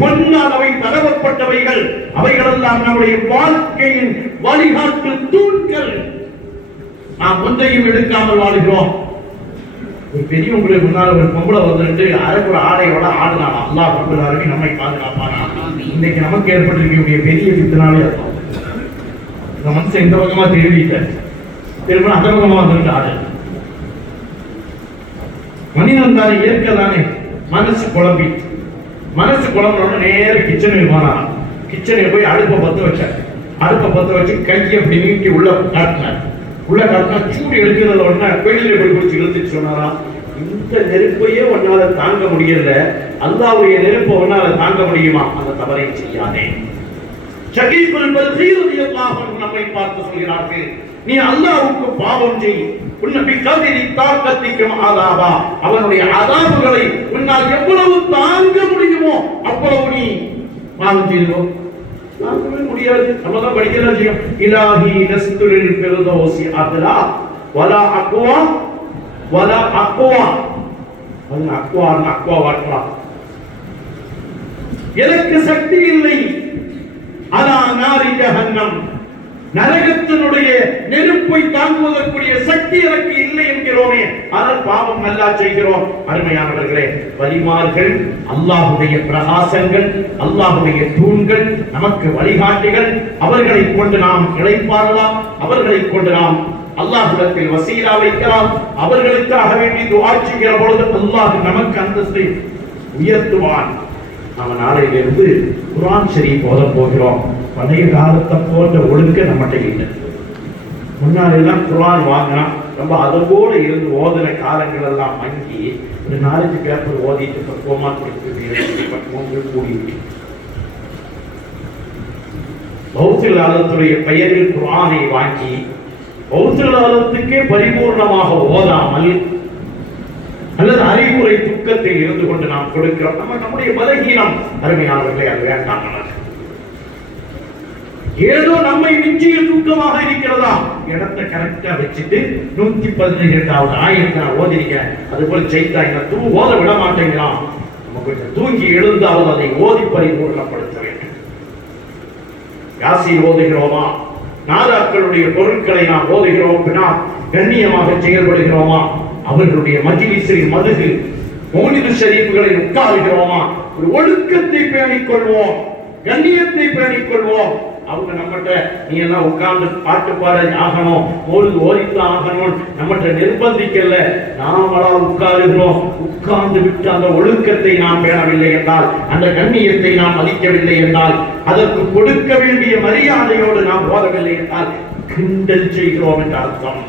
பொன்னால் அவை தடவப்பட்டவைகள். அவைகளெல்லாம் நம்முடைய வாழ்க்கையின் வழிகாட்டு தூண்கள். நாம் ஒன்றையும் எடுக்காமல் வாழ்கிறோம். ஒரு பெரியவங்களுக்கு முன்னால் ஒரு பொம்பளை வந்துட்டு அரைக்குற ஆடையோட ஆடுனான். அல்லாஹ் ரப்பல் ஆலமீன் நம்மை பாதுகாப்பானா. இன்னைக்கு நமக்கு ஏற்பட்டிருக்கக்கூடிய பெரிய வித்தனாலே இருக்கும். இந்த மனுஷன் இந்த பக்கமா திரும்பிட்டார், திரும்ப அந்த பக்கமா வந்துட்டு ஆடு. மனிதன் தானே, இயற்கை தானே. மனசு குழம்புறோட நேர கிச்சனுக்கு போனான். கிச்சனுக்கு போய் அடுப்பை பற்ற வச்சார். அடுப்பை பற்ற வச்சு கையை அப்படி நீட்டி உள்ள காட்டினார். உள்ள காட்டினா சூடு எடுக்கிறத உடனே கோயிலில் போய் குடிச்சு இழுத்துட்டு சொன்னாராம், இந்த நெருப்பையே உன்னால தாங்க முடியல, அல்லாஹ்வுடைய நெருப்பை உன்னால தாங்க முடியுமா? அந்த தவறை செய்யாதே. ஷகீபுல் பல்கி ரலியல்லாஹு அன்ஹு நம்மை பார்த்து சொல்கிறார்கள், நீ அல்லாஹ்வுக்கு பாவம் செய், உன்னை கதிரி தாக்கத்திக்கும் ஆதாபா. அவனுடைய அதாபுகளை உன்னால் எவ்வளவு தாங்க முடியுமோ அவ்வளவு நீ பாவம் செய்தோ. தாங்கவே முடியாது. நம்ம தான் படிக்கலாம் செய்யும். இலாஹி நஸ்துலில் ஃபிர்தௌஸி அத்லா வலா அக்வா வலா அக்வா. அது அக்வான்னு அக்வா வாட்டலாம். எனக்கு சக்தி இல்லை. அலா நாரி ஜஹன்னம், நரகத்தினுடைய நெருப்பை தாங்குவதற்குரிய சக்தி எனக்கு இல்லை என்கிறோமே, ஆனால் பாவம் நல்லா செய்கிறோம். அருமையானவர்களே, வலிமார்கள் அல்லாஹ்வுடைய பிரகாசங்கள், அல்லாஹ்வுடைய தூண்கள், நமக்கு வழிகாட்டிகள். அவர்களை கொண்டு நாம் இளைப்பாறலாம், அவர்களை கொண்டு நாம் அல்லாஹ்விடத்தில் வசீலா வைக்கலாம். அவர்களுக்காக வேண்டி துஆ செய்கிற பொழுது அல்லாஹ் நமக்கு அந்தஸ்தை உயர்த்துவான். நாம நாளையிலிருந்து குர்ஆன் ஷரீஃப் ஓத போகிறோம். பழைய காலத்தை போன்ற ஒழுக்க நம்மகிட்ட இல்லை. முன்னாடி எல்லாம் குர்ஆன் வாங்கினா ரொம்ப அதோட இருந்து ஓதுன காலங்கள் எல்லாம் மங்கி ஒரு 4 பேப்பர் ஓதிட்டு பக்குவமா கொடுத்து கூடி பௌத்தல் ஆலத்துடைய பெயரில் குர்ஆனை வாங்கி பௌத்தல் ஆலத்துக்கே பரிபூர்ணமாக ஓதாமல் அல்லது அறிவுரை துக்கத்தில் இருந்து கொண்டு நாம் கொடுக்கிறோம். நம்முடைய பலகீனம் அருமையானவர்களே, அது வேண்டாம். ஏதோ நம்மை மிஞ்சிய தூக்கமாக இருக்கிறதா, இடத்தை கரெக்டா வச்சுட்டு 117வது ஆயிரத்தை நான் ஓதிருக்கேன், அது போல செய்தாங்க ஓத விட மாட்டேங்கிறான். நம்ம கொஞ்சம் தூங்கி எழுந்தாவது அதை ஓதி பரிபூர்ணப்படுத்த வேண்டும். யாசி ஓதுகிறோமா, நாதாக்களுடைய பொருட்களை நாம் ஓதுகிறோம், கண்ணியமாக செயல்படுகிறோமா, அவர்களுடைய மஜ்லிஸில் மதுகு மௌலிது ஷரீஃப்களில் உட்காருகிறோமா, ஒரு ஒழுக்கத்தை பேணிக் கொள்வோம், கண்ணியத்தை பேணிக் கொள்வோம். அவங்க நம்மகிட்ட நீ எல்லாம் உட்கார்ந்து பாட்டு பாட ஆகணும், ஓதித்தான் ஆகணும் நம்மகிட்ட நிர்பந்திக்கல. நாமளா உட்காருகிறோம். உட்கார்ந்து விட்டு அந்த ஒழுக்கத்தை நாம் பேணவில்லை என்றால், அந்த கண்ணியத்தை நாம் மதிக்கவில்லை என்றால், அதற்கு கொடுக்க வேண்டிய மரியாதையோடு நாம் ஓதவில்லை என்றால் கிண்டல் செய்கிறோம் என்ற அர்த்தம்.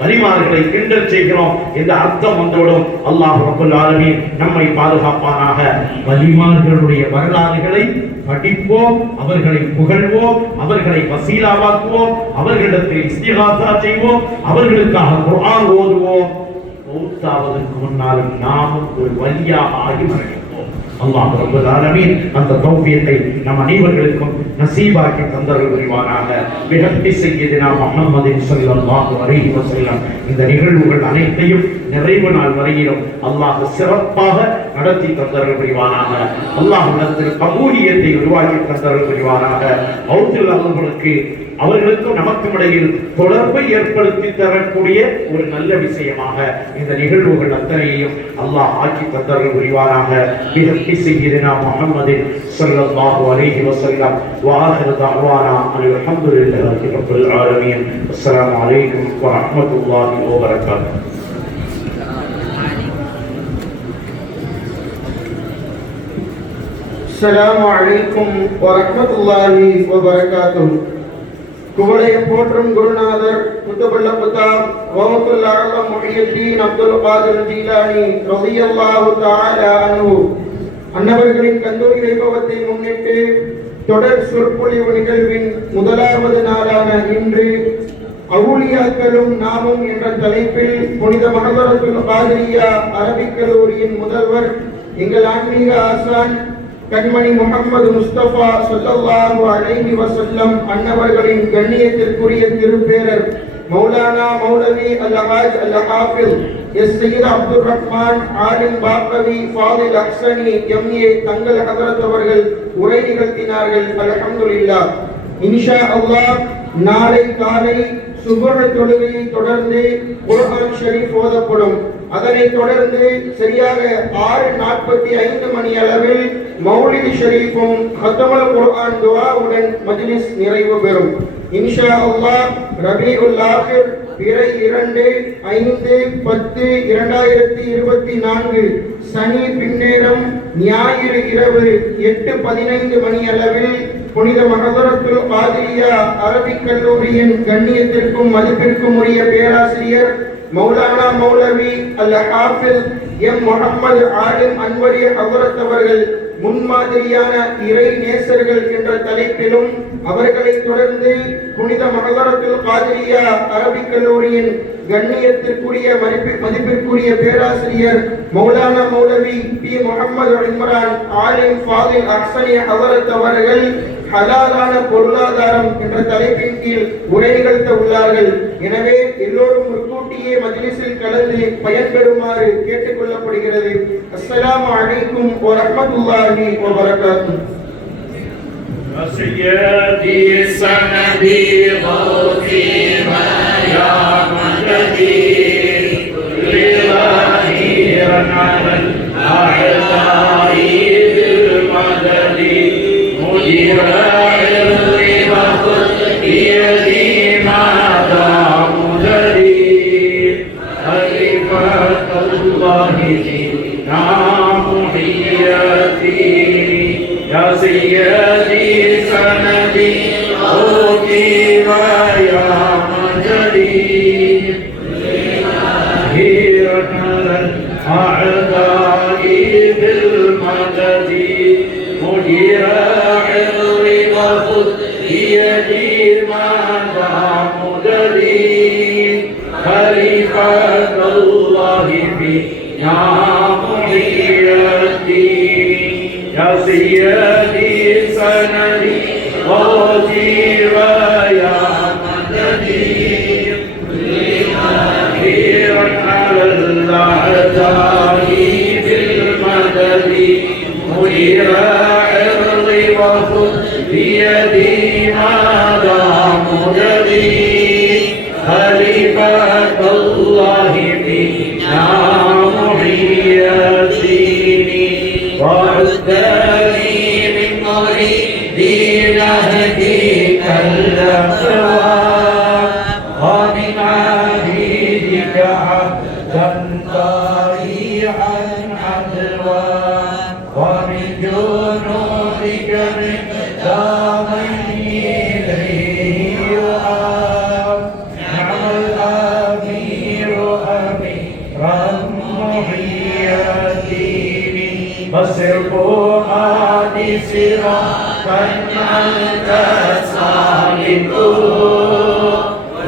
வலிமார்களை கிண்டல் செய்கிறோம் என்ற அர்த்தம் வந்துவிடும். அல்லாஹ் ரப்பல் ஆலமீன் நம்மை பாதுகாப்பானாக. வலிமார்களுடைய வரலாறுகளை படிப்போம், அவர்களை புகழ்வோம், அவர்களை வசீலாவாக்குவோம், அவர்களிடத்தில் இஸ்திகாசா செய்வோம், அவர்களுக்காக குர்ஆன் ஓதுவோம். மௌத்தாவதற்கு முன்னாலும் நாமும் ஒரு வலியாக ஆகி மரணிப்போம். அல்லாஹ் ரப்பல் ஆலமீன் அந்த தௌஃபீகை நம் அனைவர்களுக்கும் நசீபாக்கி தந்தருள் புரிவானாக. பிஹக்கி சய்யிதினா முஹம்மதின் ஸல்லல்லாஹு அலைஹி வஸல்லம் இந்த நிகழ்வுகள் அனைத்தையும் நிறைவு நாள் வரையிலும் அல்லாஹ் சிறப்பாக நடத்தி தந்தருள் புரிவானாக. அல்லாஹ்விடத்தில் கபூலியத்தை உருவாக்கி தந்தருள் புரிவானாக. மௌத்தில் அவர்களுக்கும் நமக்கும் இடையில் தொடர்பை ஏற்படுத்தி தரக்கூடிய ஒரு நல்ல விஷயமாக இந்த நிகழ்வுகள் அத்தனையையும் அல்லாஹ் ஆக்கி தந்தருள் புரிவானாக. பிஹக்கி சய்யிதினா முஹம்மதின் ஸல்லல்லாஹு அலைஹி வஸல்லம் وآخر دعوانا أن الحمد لله رب العالمين. السلام عليكم ورحمة الله وبركاته. السلام عليكم ورحمة الله وبركاته. குவளைய போற்றும் குருநாதர் குத்துபுல் அக்தாப் வஹ்புல் ஆலம் முஹியுத்தீன் அப்துல் காதிர் ஜீலானி ரலியல்லாஹு தஆலா அன்ஹு அன்னவர்களின் கந்தூரி வைபவத்தை முன்னிட்டு தொடர் சொற்பொழிவு நிகழ்வின் முதலாவது நாளான இன்று அவுலியாக்களும் நாமும் என்ற தலைப்பில் புனித மஹதரத்துல் காதிரியா அரபிக் கல்லூரியின் முதல்வர் எங்கள் ஆன்மீக ஆசான் கண்மணி முஹம்மது முஸ்தபா ஸல்லல்லாஹு அலைஹி வஸல்லம் அன்னவர்களின் கண்ணியத்திற்குரிய திருப்பேரர் மௌலானா மௌலவி அல்-ஹாஜ் அல்-ஹாஃபிஸ் எஸ் சையத் அப்துல் ரஹ்மான் ஆலிம் பாக்கவி ஃபாதில் அஹ்சனி எம்ஏ தங்கள் ஹதரத் அவர்கள் உரை நிகழ்த்தினார்கள். அல்ஹம்துலில்லாஹ். இன்ஷா அல்லாஹ் நாளை காலை சுபஹ் தொழுகையை தொடர்ந்து குர்ஆன் ஷரீஃப் ஓதப்படும். அதனைத் தொடர்ந்து சரியாக 6:45 மணி அளவில் மௌலிது ஷரீஃபும் ஹத்தமுல் குர்ஆன் துஆவுடன் மஜ்லிஸ் நிறைவு பெறும். இன்ஷா அல்லாஹ் ரபீஉல் ஆகிர் பிறை 2, 5, 10, 2024 சனி பின்னேரம் ஞாயிறு இரவு 8:15 மணி அளவில் புனித மஹதரத்துல் காதிரியா அரபிக் கல்லூரியின் கண்ணியத்திற்கும் மதிப்பிற்கும் உரிய பேராசிரியர் மௌலானா மௌலவி அல்-ஹாஃபிஸ் எம் முஹம்மது ஆலிம் அன்வரி ஹதரத் அவர்கள் முன்மாதிரியான இறை நேசர்கள் என்ற தலைப்பிலும், அவர்களை தொடர்ந்து புனித மஹதரத்துல் காதிரியா அரபிக் கல்லூரியின் கண்ணியத்திற்குரிய மதிப்பிற்குரிய பேராசிரியர் மௌலானா மௌலவி பி முஹம்மது இம்ரான் ஆலிம் ஃபாதில் அஹ்சனி ஹதரத் அவர்கள் ஹலாலான பொருளாதாரம் என்ற தலைப்பின் கீழ் உரை நிகழ்த்த உள்ளார்கள். எனவே எல்லோரும் முன்கூட்டியே மஜ்லிஸில் கலந்து பயன்பெறுமாறு கேட்டுக் கொள்ளப்படுகிறது. அஸ்ஸலாமு அலைக்கும் வரஹ்மத்துல்லாஹி வபரகாத்துஹு. سيدي سندي غوثي يا مددي كل ظهيرا على الأعداء بالمدد مدير العلم وخذ بيدي ماذا مدري خليفة الله فينا محيتي يا سيدي سندي غوثي يا محيي الدين يا سيدي سندي غوثي ويا مددي خيرا على الأعداء بالمدد مدير عرضي وخذ بيدي ما دام مددي خليفة الله فينا محيي الدين وعدني من مريدي نهديك الأقوام ومن عبيدك عبدا طريعا عدوا ومن جنودك مقدامين إليه يؤاب نعم الأمير أميرا محيي الدين بصر فؤادي صراطا أنت سالكه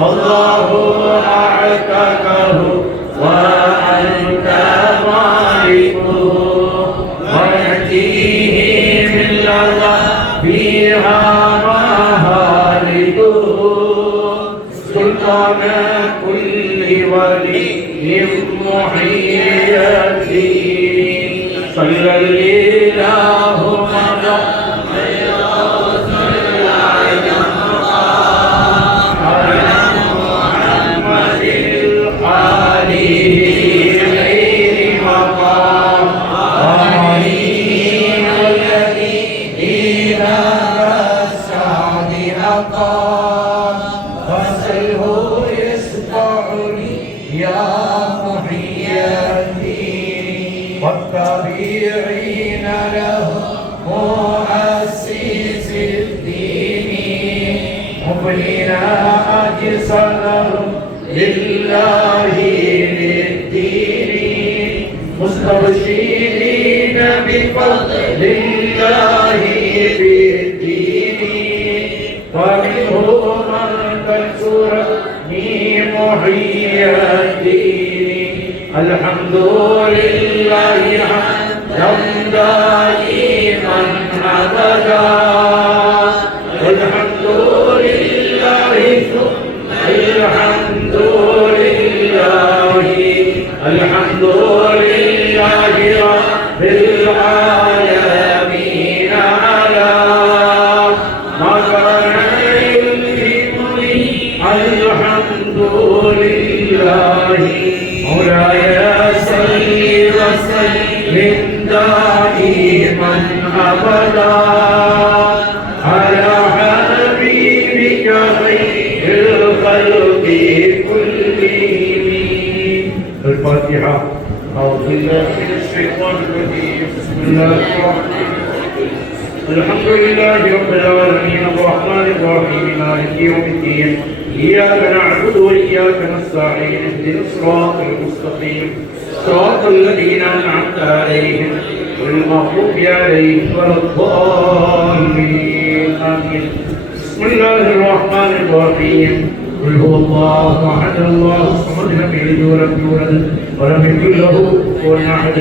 والله أعتقه وأنت مالكه ويأتيه من لظى فيها مهالكه سلطان كل ولي محيي الدين صلى الإله مدى والتابعين له مؤسس الدين مبين أجسادهم لله للدين مستبشرين بفضل الله بالدين ومنه من تنصرني محيي الدين الحمد لله حمدا دائما أبدا الحمد لله ثم الحمد لله الحمد لله رب العالمين على ما كان يلهمني الحمد لله مولاي صل وسلم دائما ابدا على حبيبك خير الخلق كلهم. الفاتحه. اعوذ بالله من الشيطان الرجيم بسم الله الرحمن الرحيم الحمد لله رب العالمين الرحمن الرحيم مالك يوم الدين إياك نعبد وإياك نستعين اهدنا الصراط المستقيم صراط الذين أنعمت عليهم غير المغضوب عليهم ولا الضالين آمين. بسم الله الرحمن الرحيم قل هو الله أحد الله الصمد لم يلد ولم يولد ولم يكن له كفوا أحد.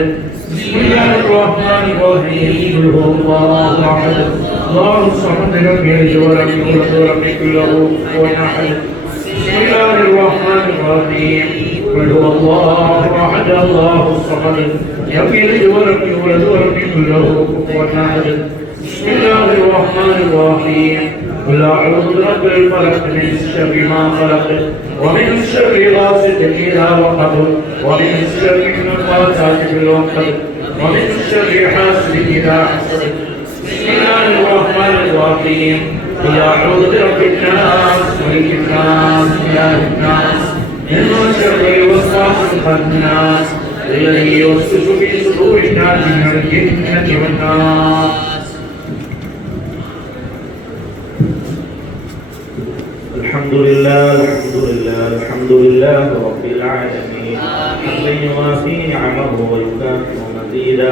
بسم الله الرحمن الرحيم قل هو الله أحد الله الصمد لم يلد ولم يولد ولم يكن له كفوا أحد. بسم الله الرحمن الرحيم قل هو الله أحد الله الصمد لم يلد ولم يولد ولم يكن له كفوا أحد. بسم الله الرحمن الرحيم قل أعوذ برب الفلق من شر ما خلق ومن شر غاسق إذا وقب ومن شر النفاثات في العقد ومن شر حاسد إذا حسد. بسم الله الرحمن الرحيم قل أعوذ برب الناس ملك الناس إله الناس من شر الوسواس الخناس الذي يوسوس في صدور الناس من الجنة والناس. الحمد لله الحمد لله الحمد لله رب العالمين حمدا يوافي نعمه ويكافئ مزيدا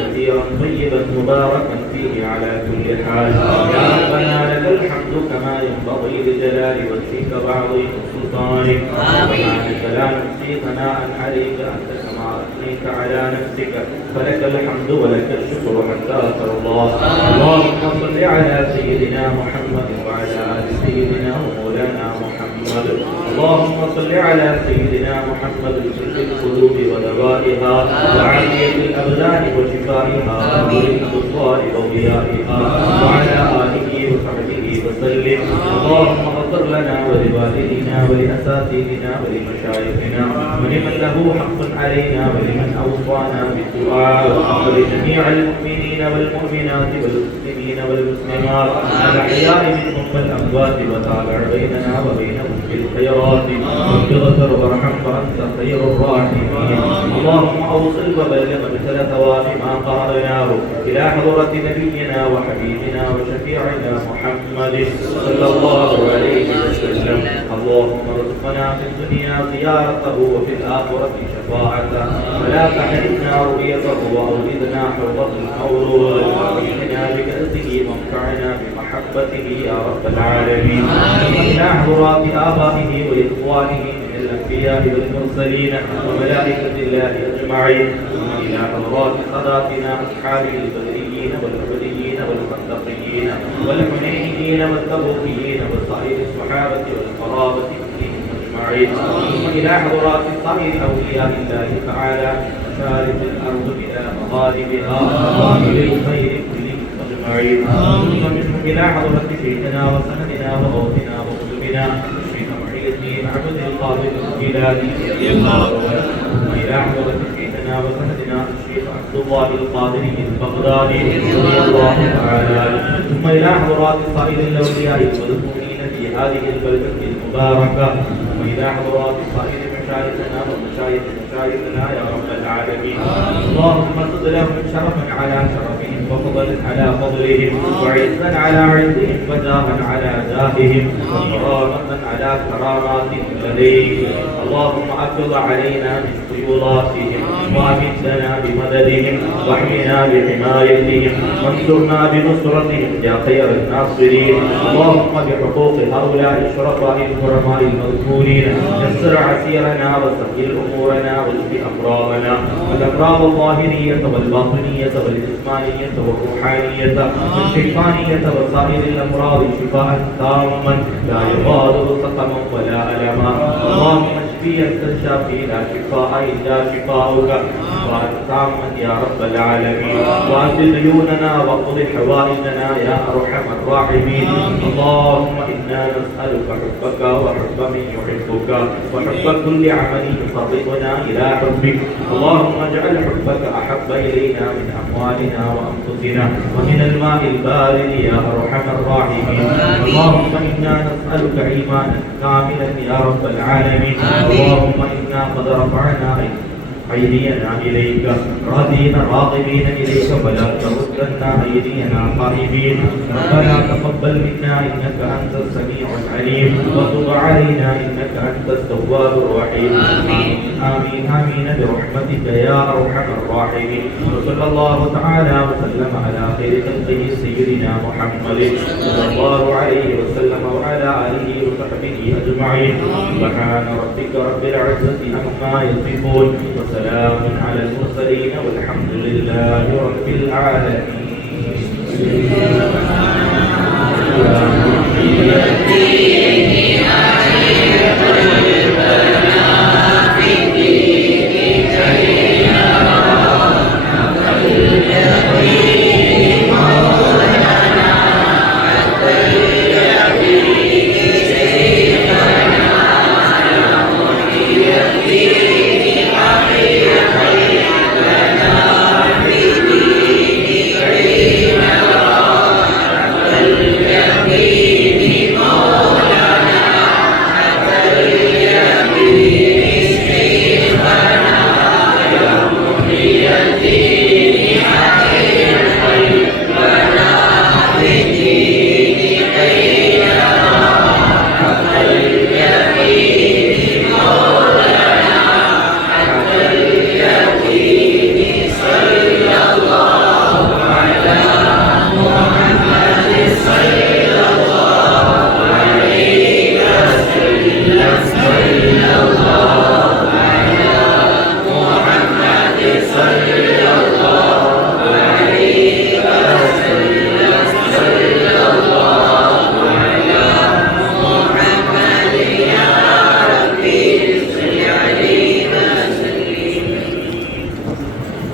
كثيرا طيبا مباركا فيه على كل حال. يا ربنا لك الحمد كما ينبغي لجلال وجهك وعظيم سلطانك سبحانك لا نحصي ثناء عليك انت كما أثنيت على نفسك فلك الحمد ولك الشكر حتى ترضى. اللهم صل على سيدنا محمد وعلى آل سيدنا ومولانا محمد. اللهم صل على سيدنا محمد سر القلوب ودوائها وعافية الأبدان وشفائها ونور الأبصار وضيائها وعلى آله وصحبه وسلم. اللهم اغفر لنا ولوالدينا ولأساتذتنا ولمشايخنا ولمن له حق علينا ولمن أوصانا بالدعاء ولجميع المؤمنين والمؤمنات والمسلمين والمسلمات الأحياء منهم والأموات وتابع بيننا وبينهم بالخيرات واغفر وارحم وأنت خير الراحمين. اللهم أوصل وبلغ مثل ثواب ما قرأناه إلى حضرة نبينا وحبيبنا وشفيعنا محمد صلى الله عليه وسلم. اللهم ارزقنا في الدنيا زيارته وفي الآخرة شفاعته ولا تحرمنا رؤيته وأوردنا حوض المورود واسقنا بكأسه وانفعنا بمحبته يا رب العالمين. إلى حضرات آبائه وإخوانه من الأنبياء والمرسلين وملائكة الله أجمعين. إلى حضرات ساداتنا أصحاب البدريين والعبديين والخندقيين والحنينيين والتبوكيين وسائر الصحابة والقرابة فيهم أجمعين. إلى حضرات سائر أولياء الله تعالى مشارق الأرض إلى مغاربها وأهل الخير كلهم أجمعين. ومنهم إلى حضرة سيدنا وسندنا وغوثنا وقلوبنا الشيخ محي الدين عبد القادر الجيلاني إلى حضرة سيدنا وسندنا الشيخ عبد الله القادري البغدادي رضي الله تعالى عنه. ثم إلى حضرات سائر الأولياء والمؤمنين في هذه البلدة المباركة وإلى حضرات سائر مشايخنا ومشايخ مشايخنا يا رب العالمين. اللهم زد لهم شرفا على شرفهم وفضلا على فضلهم وعزا على عزهم وجاها على جاههم وكرامة على كراماتهم لديك. اللهم أفض علينا من فيوضاتهم وأمدنا بمددهم واحمنا بحمايتهم وانصرنا بنصرتهم يا خير الناصرين. اللهم بحقوق هؤلاء الشرفاء الكرماء المذكورين يسر عسيرنا وسهل أمورنا واشف أمراضنا والأمراض الظاهرية والباطنية والجسمانية والروحانية والشيطانية وسائر الأمراض شفاء تاما لا يغادر سقما ولا ألما. اللهم اشفي أنت الشافي لا شفاء إلا شفاؤك شفاء تاما يا رب العالمين. وأسد ديوننا واقض حوائجنا يا أرحم الراحمين. اللهم إنا نسألك حبك وحب من يحبك وحب كل عمل يقربنا إلى حبك. اللهم اجعل حبك أحب إلينا من أموالنا وأنفسنا ومن الماء البارد يا أرحم الراحمين. اللهم إنا نسألك إيمانا كاملا يا رب العالمين. اللهم إنا قد رفعنا أيدينا إليك راضين راغبين إليك فلا تردنا أيدينا خائبين. ربنا تقبل منا إنك أنت السميع العليم وتب علينا إنك أنت التواب الرحيم. آمين آمين آمين برحمتك يا أرحم الراحمين. وصلى الله تعالى وسلم على خير خلقه سيدنا محمد صلى الله عليه وسلم وعلى آله وصحبه أجمعين. سبحان ربك رب العزة عما يصفون وسلام على المرسلين والحمد لله رب العالمين.